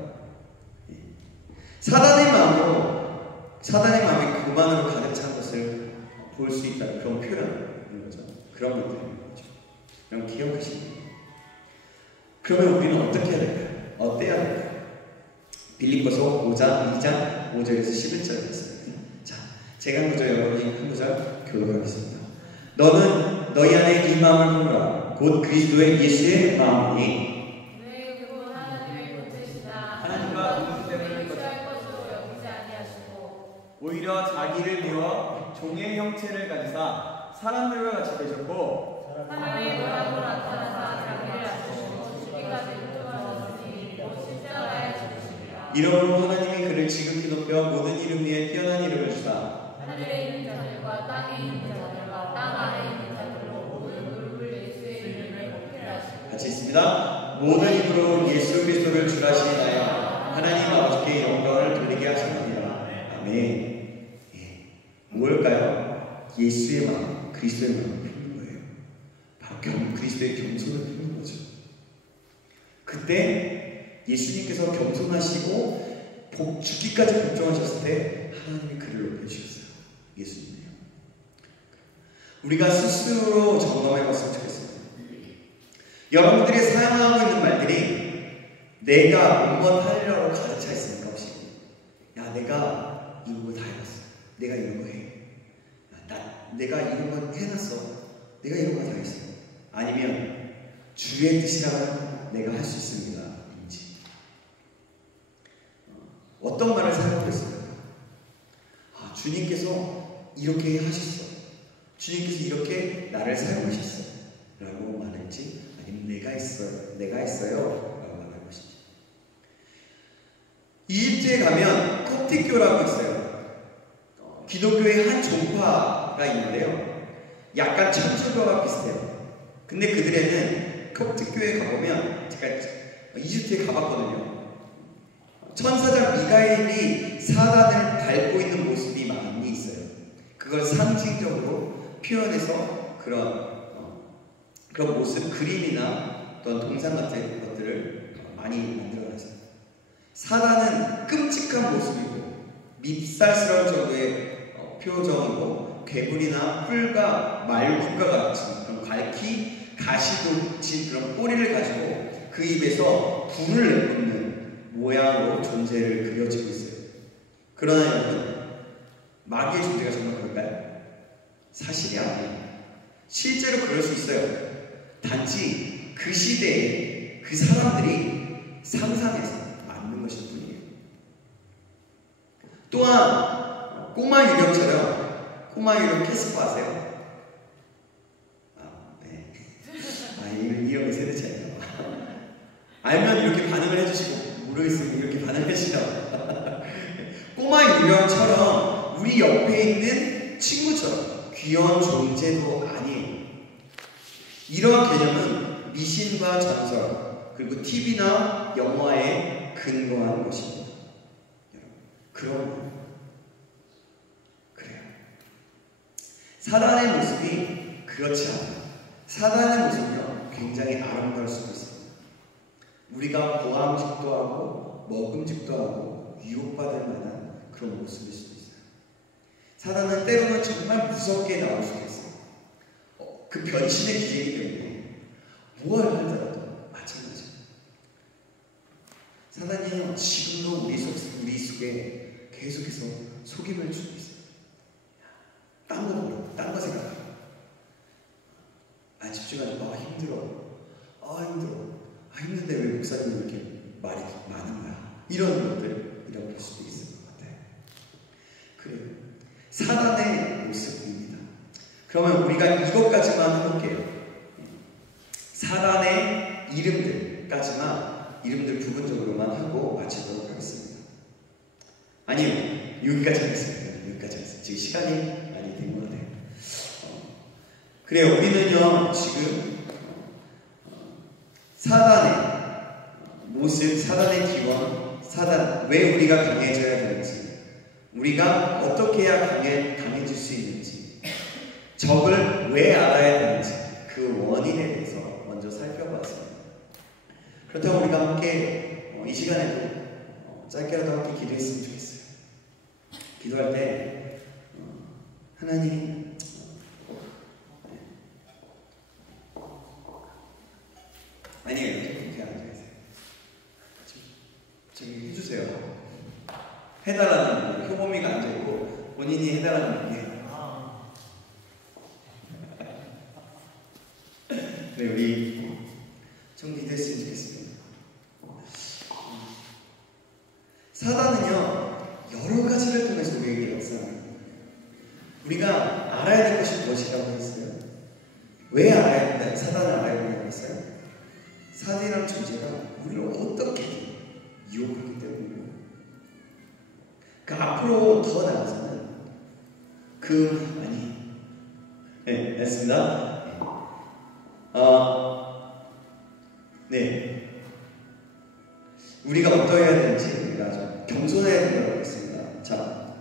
사단의 마음이 교만으로 가득 찬 것을 볼 수 있다는 그런 표현인 거죠. 그런 것들인 거죠. 그럼 기억하시고 그러면 우리는 어떻게 해야 될까요? 어때야 될까요? 빌립보서 5장 2장 5절에서 11절에 있습니다. 자, 제가 한 구절 여러분이 한 구절 교독하겠습니다. 너는 너희 안에 이 마음을 품으라. 곧 그리스도의 예수의 마음이니 오히려 자기를 비워 종의 형체를 가지사 사람들과 같이 되셨고 하나님의 모양으로 나타나사 자기를 낮추시고 죽기까지 고통하셨으니 곧 십자가에 죽으시리라. 이러므로 하나님이 그를 지극히 높여 모든 이름 위에 뛰어난 이름을 주사 하늘에 있는 자들과 땅에 있는 자들과 땅 아래에 있는 자들로 모든 얼굴 예수의 이름을 높이라 하시고 같이 있습니다. 모든 입으로 예수 그리스도를 주라시나요 하나님 아버지께 영광을 돌리게 하시느니라. 아멘. 뭘까요? 예수의 마음, 그리스도의 마음을 품는 거예요. 바로 그리스도의 겸손을 품는 거죠. 그때 예수님께서 겸손하시고 죽기까지 복종하셨을 때 하나님이 그를 높여주셨어요. 예수님이요. 우리가 스스로 점검해봤으면 좋겠습니다. 여러분들이 사용하고 있는 말들이 내가 무엇하리라고 가득 차 있습니까? 혹시? 야, 내가 이거 다 해봤어. 내가 이런 거 해. 내가 이런 거 해놨어. 내가 이런 거 다 했어. 아니면 주의 뜻이라면 내가 할 수 있습니다. 인지. 어떤 말을 사용하고 있습니까? 주님께서 이렇게 하셨어. 주님께서 이렇게 나를 사용하셨어. 라고 말할지 아니면 내가 했어요. 라고 말할 것인지. 이집트에 가면 콥틱교라고 있어요. 기독교의 한 종파가 있는데요. 약간 천주교와 비슷해요. 근데 그들에는 콥틱교에 가보면 제가 이집트에 가봤거든요. 천사장 미가엘이 사단을 밟고 있는 모습이 많이 있어요. 그걸 상징적으로 표현해서 그런 모습, 그림이나 또는 동상 같은 것들을 많이 만들어놨어요. 사단은 끔찍한 모습이고 밉살스러운 정도의 표정으로 괴물이나 풀과 말국과 같은 그런 갈퀴, 가시돋친 그런 꼬리를 가지고 그 입에서 불을 내뿜는 모양으로 존재를 그려지고 있어요. 그러나 여러분, 마귀의 존재가 정말 그럴까요? 사실이 아니에요. 실제로 그럴 수 있어요. 단지 그 시대에 그 사람들이 상상해서 만든 것일 뿐이에요. 또한 꼬마 유령처럼, 꼬마 유령 캐스퍼 아세요? 네. 이런 게 세대 차이가. 알면 이렇게 반응을 해주시고 모르겠으면 이렇게 반응을 해주시나. 꼬마 유령처럼 우리 옆에 있는 친구처럼 귀여운 존재도 아니에요. 이러한 개념은 미신과 전설 그리고 TV나 영화에 근거한 것입니다. 그래요. 사단의 모습이 그렇지 않아요. 사단의 모습은요, 굉장히 아름다울 수도 있어요. 우리가 보암직도 하고 먹음직도 하고 유혹받을 만한 그런 모습일 수도 있어요. 사단은 때로는 정말 무섭게 나올 수도 있어요. 그 변신의 기계이기 때문에 무엇을 하더라도 마찬가지예요. 사단이요, 지금도 우리 속에 계속해서 속임을 주고 있어요. 딴 거 보고, 딴 거 생각하고. 집중하지 마. 힘든데 왜 목사님이 이렇게 말이 많은 거야? 이런 것들, 이런 볼 수도 있을 것 같아요. 그래요. 사단의 모습입니다. 그러면 우리가 이것까지만 해볼게요. 사단의 이름들 부분적으로만 하고 마치도록 하겠습니다. 아니요, 여기까지 하겠습니다. 여기까지 하겠습니다. 지금 시간이 많이 된 것 같아요. 그래요. 우리는요, 지금 사단의 모습, 사단의 기원, 사단, 왜 우리가 강해져야 되는지, 우리가 어떻게 해야 강해질 수 있는지, 적을 왜 알아야 되는지, 그 원인에 대해서 먼저 살펴봤습니다. 그렇다고 우리가 함께 이 시간에도 짧게라도 함께 기도했으면 좋겠어요. 기도할 때 하나님, 아니에요. 이렇게 앉아계세요. 저기 해주세요. 해달라는 게 효범이가 앉아있고 본인이 해달라는 게 네, 우리 좀 기도했으면 좋겠습니다. 사단은요, 여러 가지를 통해서 우리에게 역사합니다. 우리가 알아야 될 것이 무엇이라고 했어요? 왜 알아야 된다? 사단을 알아야 된다고 했어요? 사단이라는 존재가 우리를 어떻게 유혹하기 때문이에요. 그 앞으로 더 나가서는 네, 됐습니다. 네. 우리가 어떠해야 되는지 우리가 좀 겸손해야 된다고 했습니다. 자,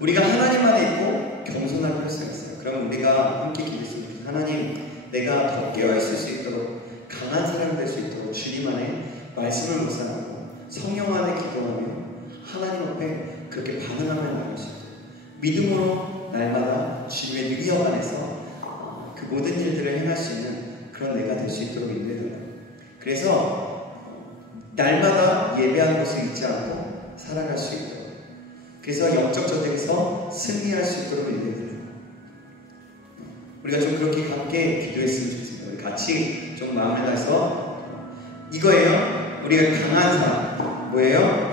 우리가 하나님 안에 있고 겸손할 필요가 있어요. 그럼 우리가 함께 기도했습니다. 하나님, 내가 더 깨어있을 수 있도록, 강한 사람이 될 수 있도록 주님 안에 말씀을 묵상하고 성령 안에 기도하며 하나님 앞에 그렇게 반응하며 나갈 수 있도록 믿음으로 날마다 주님의 능력 안에서 그 모든 일들을 행할 수 있는 그런 내가 될 수 있도록 인도해달라고. 그래서 날마다 예배하는 것을 잊지 않고 살아갈 수 있도록, 그래서 영적 전쟁에서 승리할 수 있도록 인도해달라고. 우리가 좀 그렇게 함께 기도했으면 좋겠습니다. 우리 같이 좀 마음을 다해서 이거예요. 우리가 강한 사람 뭐예요?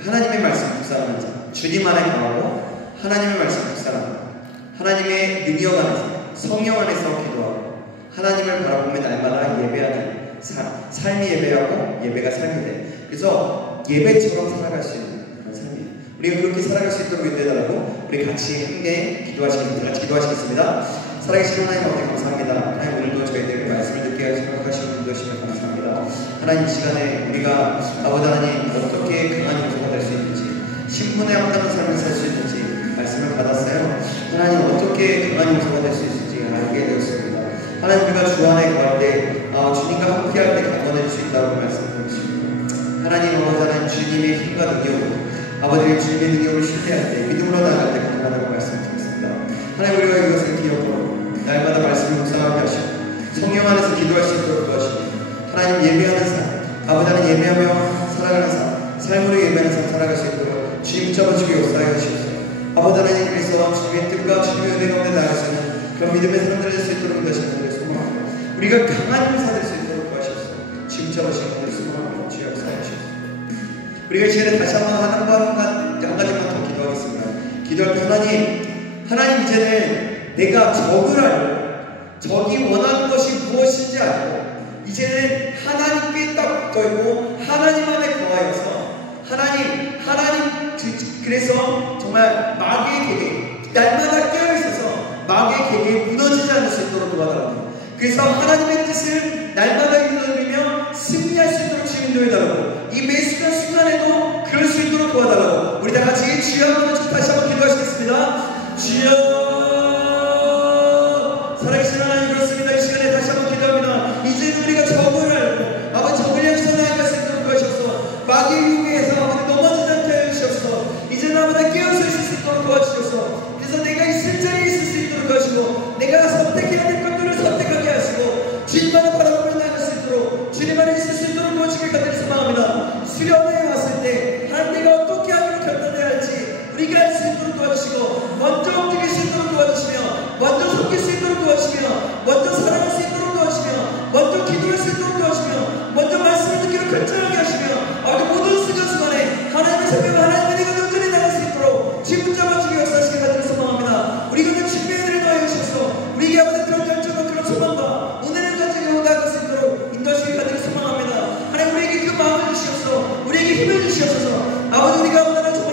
하나님의 말씀 묵상하는 자, 주님 안에 강하고 하나님의 말씀 묵상하고 하나님의 능력 안에서 성령 안에서 기도하고 하나님을 바라보며 날마다 예배하는 삶이 예배하고 예배가 삶이 돼. 그래서 예배처럼 살아갈 수 있는 그런 삶이에요. 우리가 그렇게 살아갈 수 있도록 인도해달라고 우리 같이 함께 기도하시겠습니다. 같이 기도하시겠습니다. 살아계신 하나님 아버지 감사합니다. 하나님, 오늘도 저희들 말씀을 듣고 있게 생각하시고 인도하시면 감사합니다. 하나님, 이 시간에 우리가 아버지 하나님 어떻게 강한 용서가 될 수 있는지, 신분에 합당한 삶을 살 수 있는지 말씀을 받았어요. 하나님, 어떻게 강한 용서가 될 수 있을지 알게 되었습니다. 하나님, 우리가 주 안에 거할 때 주님과 함께할 때 강건해질 수 있다고 말씀드렸습니다. 하나님, 아버지 하나님, 주님의 힘과 능력으로 아버지의 주님의 능력을 신뢰할 때, 믿음으로 나아갈 때 가능하다고 말씀드렸습니다. 하나님, 우리가 이것을 기억하고 날마다 말씀을 묵상하게 하시고 성령 안에서 기도할 수 있도록 도와주시고, 하나님, 예배하는 삶, 아버지 하나님 예배하며 살아가는 삶, 삶으로 예배하는 삶 살아갈 수 있도록 주님 붙잡아주고 역사하여 주시옵소서. 아버지 하나님, 그래서 주님의 뜻과 주님의 은혜 가운데 나아갈 수 있는 그런 믿음의 사람들 될 수 있도록 인도하시는 소망합니다. 우리가 강한 용사 될 수 있도록 도와주시옵소서. 주님 붙잡아주시는 분들 소망합니다. 주여 역사하여 주시옵소서. 우리가 이 시간에 다시 한번 한 가지만 더 기도하겠습니다. 기도할 때 하나님, 이제는 내가 적을 알고 적이 원하는 것이 무엇인지 알고 이제는 하나님께 딱 붙어있고 하나님 안에 거하여서 하나님 그래서 정말 마귀의 계계 날마다 깨어있어서 마귀의 계계에 무너지지 않을 수 있도록 도와달랍니다. 그래서 하나님의 뜻을 날마다 이루며 승리할 수 있도록 주님 인도해달라고, 이 매 순간에도 그럴 수 있도록 도와달라고 우리 다 같이 주여 한번 다시 한번 기도하시겠습니다. 주여, 살아계신 하나님, 그렇습니다. 이 시간에 다시 한번 기도합니다. 이제는 우리가 적을 알고 아버지 적을 향해서 나아갈 수 있도록 도와주셔서 마귀의 유혹에서 아버지 넘어지지 않게 해주셔서 이제는 아버지 깨어서 있을 수 있도록 도와주셔서, 그래서 내가 있을 자리에 있을 수 있도록 도와주시고 내가 선택해야 될 것들을 선택하게 하시고 주님만을 바라보며 나아갈 수 있도록 주님 안에 있을 수 있도록 도와주길 간절히 소망합니다. 수련회에 왔을 때 하나님, 내가 어떻게 하기로 결단해야 할지 우리가 알 수 있도록 도와주시고 먼저 움직일 수 있도록 도와주시며 먼저 섬길 수 있도록 도와주시며 먼저 사랑할 수 있도록 도와주시며 먼저 기도할 수 있도록 도와주시며 먼저 말씀을 듣기로 결정하게 하시며 모든 순간순간에 하나님의 생명과 하나님의 내가 온전히 나갈 수 있도록 지금 붙잡아주기 역사하시길 간절히 소망합니다. 우리가 그 주님의 은혜를 더하여 주셔서 우리에게 아버지 그런 열정과 그런 소망과 은혜를 가지고 나아갈 수 있도록 인도하시길 간절히 소망합니다. 하나님, 우리에게 그 마음을 주시옵소서. 우리에게 힘을 주시옵소서. 아버지, 우리가 오늘은 정말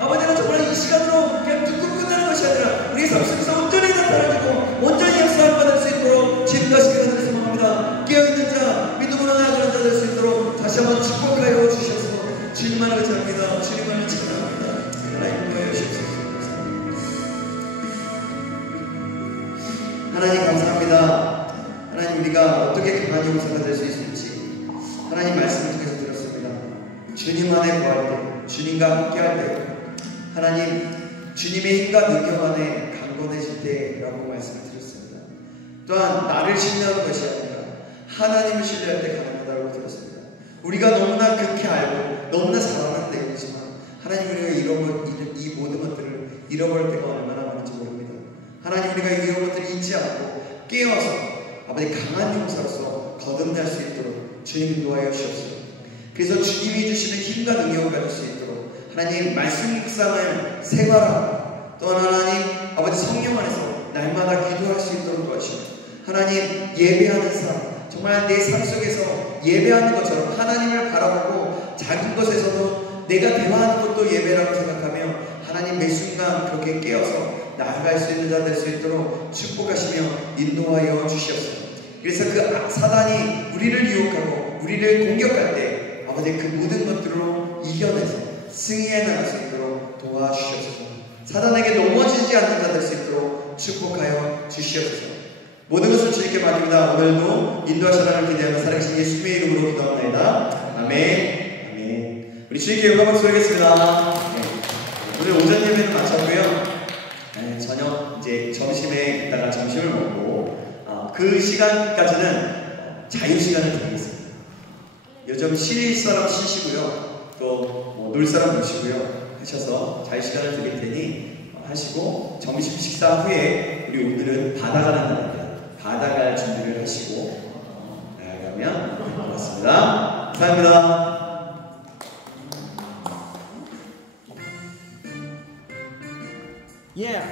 아버지는 정말 이 시간으로 그냥 듣고 끝나는 것이 아니라 우리 삶 속에서 온전히 나타나지고 온전히 역사를 받을 수 있도록 지금까지 간절히 소망합니다. 깨어있는 자, 믿음으로 나아가는 자 될 수 있도록 다시 한번 축복하여 주시옵소서. 주님만을 의지합니다. 주님만을 찬양합니다. 하나님 도와여 주시옵소서. 하나님, 감사합니다. 하나님, 우리가 어떻게 강한 용사가 될 수 있을지 하나님 말씀을 통해서 들었습니다. 주님 안에 거할 때, 주님과 함께할 때, 하나님, 주님의 힘과 능력 안에 강건해질 때라고 말씀을 드렸습니다. 또한 나를 신뢰하는 것이 아니라 하나님을 신뢰할 때 가능하다고 들었습니다. 우리가 너무나 그렇게 알고 너무나 잘하는 내용이지만 하나님, 우리가 이 모든 것들을 잃어버릴 때가 얼마나 많은지 모릅니다. 하나님, 우리가 이런 것들을 잊지 않고 깨어서 아버지 강한 용사로서 거듭날 수 있도록 주님 인도하여 주옵소서. 그래서 주님이 주시는 힘과 능력을 가질 수 있도록 하나님, 말씀 묵상을 생활하고 또 하나님 아버지 성령 안에서 날마다 기도할 수 있도록 도와주시고, 하나님, 예배하는 삶, 정말 내 삶 속에서 예배하는 것처럼 하나님을 바라보고 작은 것에서도 내가 대화하는 것도 예배라고 생각하며 하나님, 매 순간 그렇게 깨어서 나아갈 수 있는 자 될 수 있도록 축복하시며 인도하여 주시옵소서. 그래서 그 사단이 우리를 유혹하고 우리를 공격할 때 아버지 그 모든 것들로 이겨내서 승리해 나갈 수 있도록 도와주시옵소서. 사단에게 넘어지지 않는 자 될 수 있도록 축복하여 주시옵소서. 모든 것을 주님께 맡깁니다. 오늘도 인도하시라는 기대하며 살아계신 예수님의 이름으로 기도합니다. 아멘. 아멘. 우리 주님께 영광 박수 드리겠습니다. 오늘 오전 예배는 마쳤고요. 저녁 이제 점심에 이따가 점심을 먹고 그 시간까지는 자유 시간을 드리겠습니다. 요즘 쉴 사람 쉬시고요, 또 놀 사람 노시고요 하셔서 자유 시간을 드릴 테니 하시고 점심 식사 후에 우리 오늘은 바다 가는 날입니다. 바다 갈 준비를 하시고 나아가면 고맙습니다. 감사합니다. Yeah.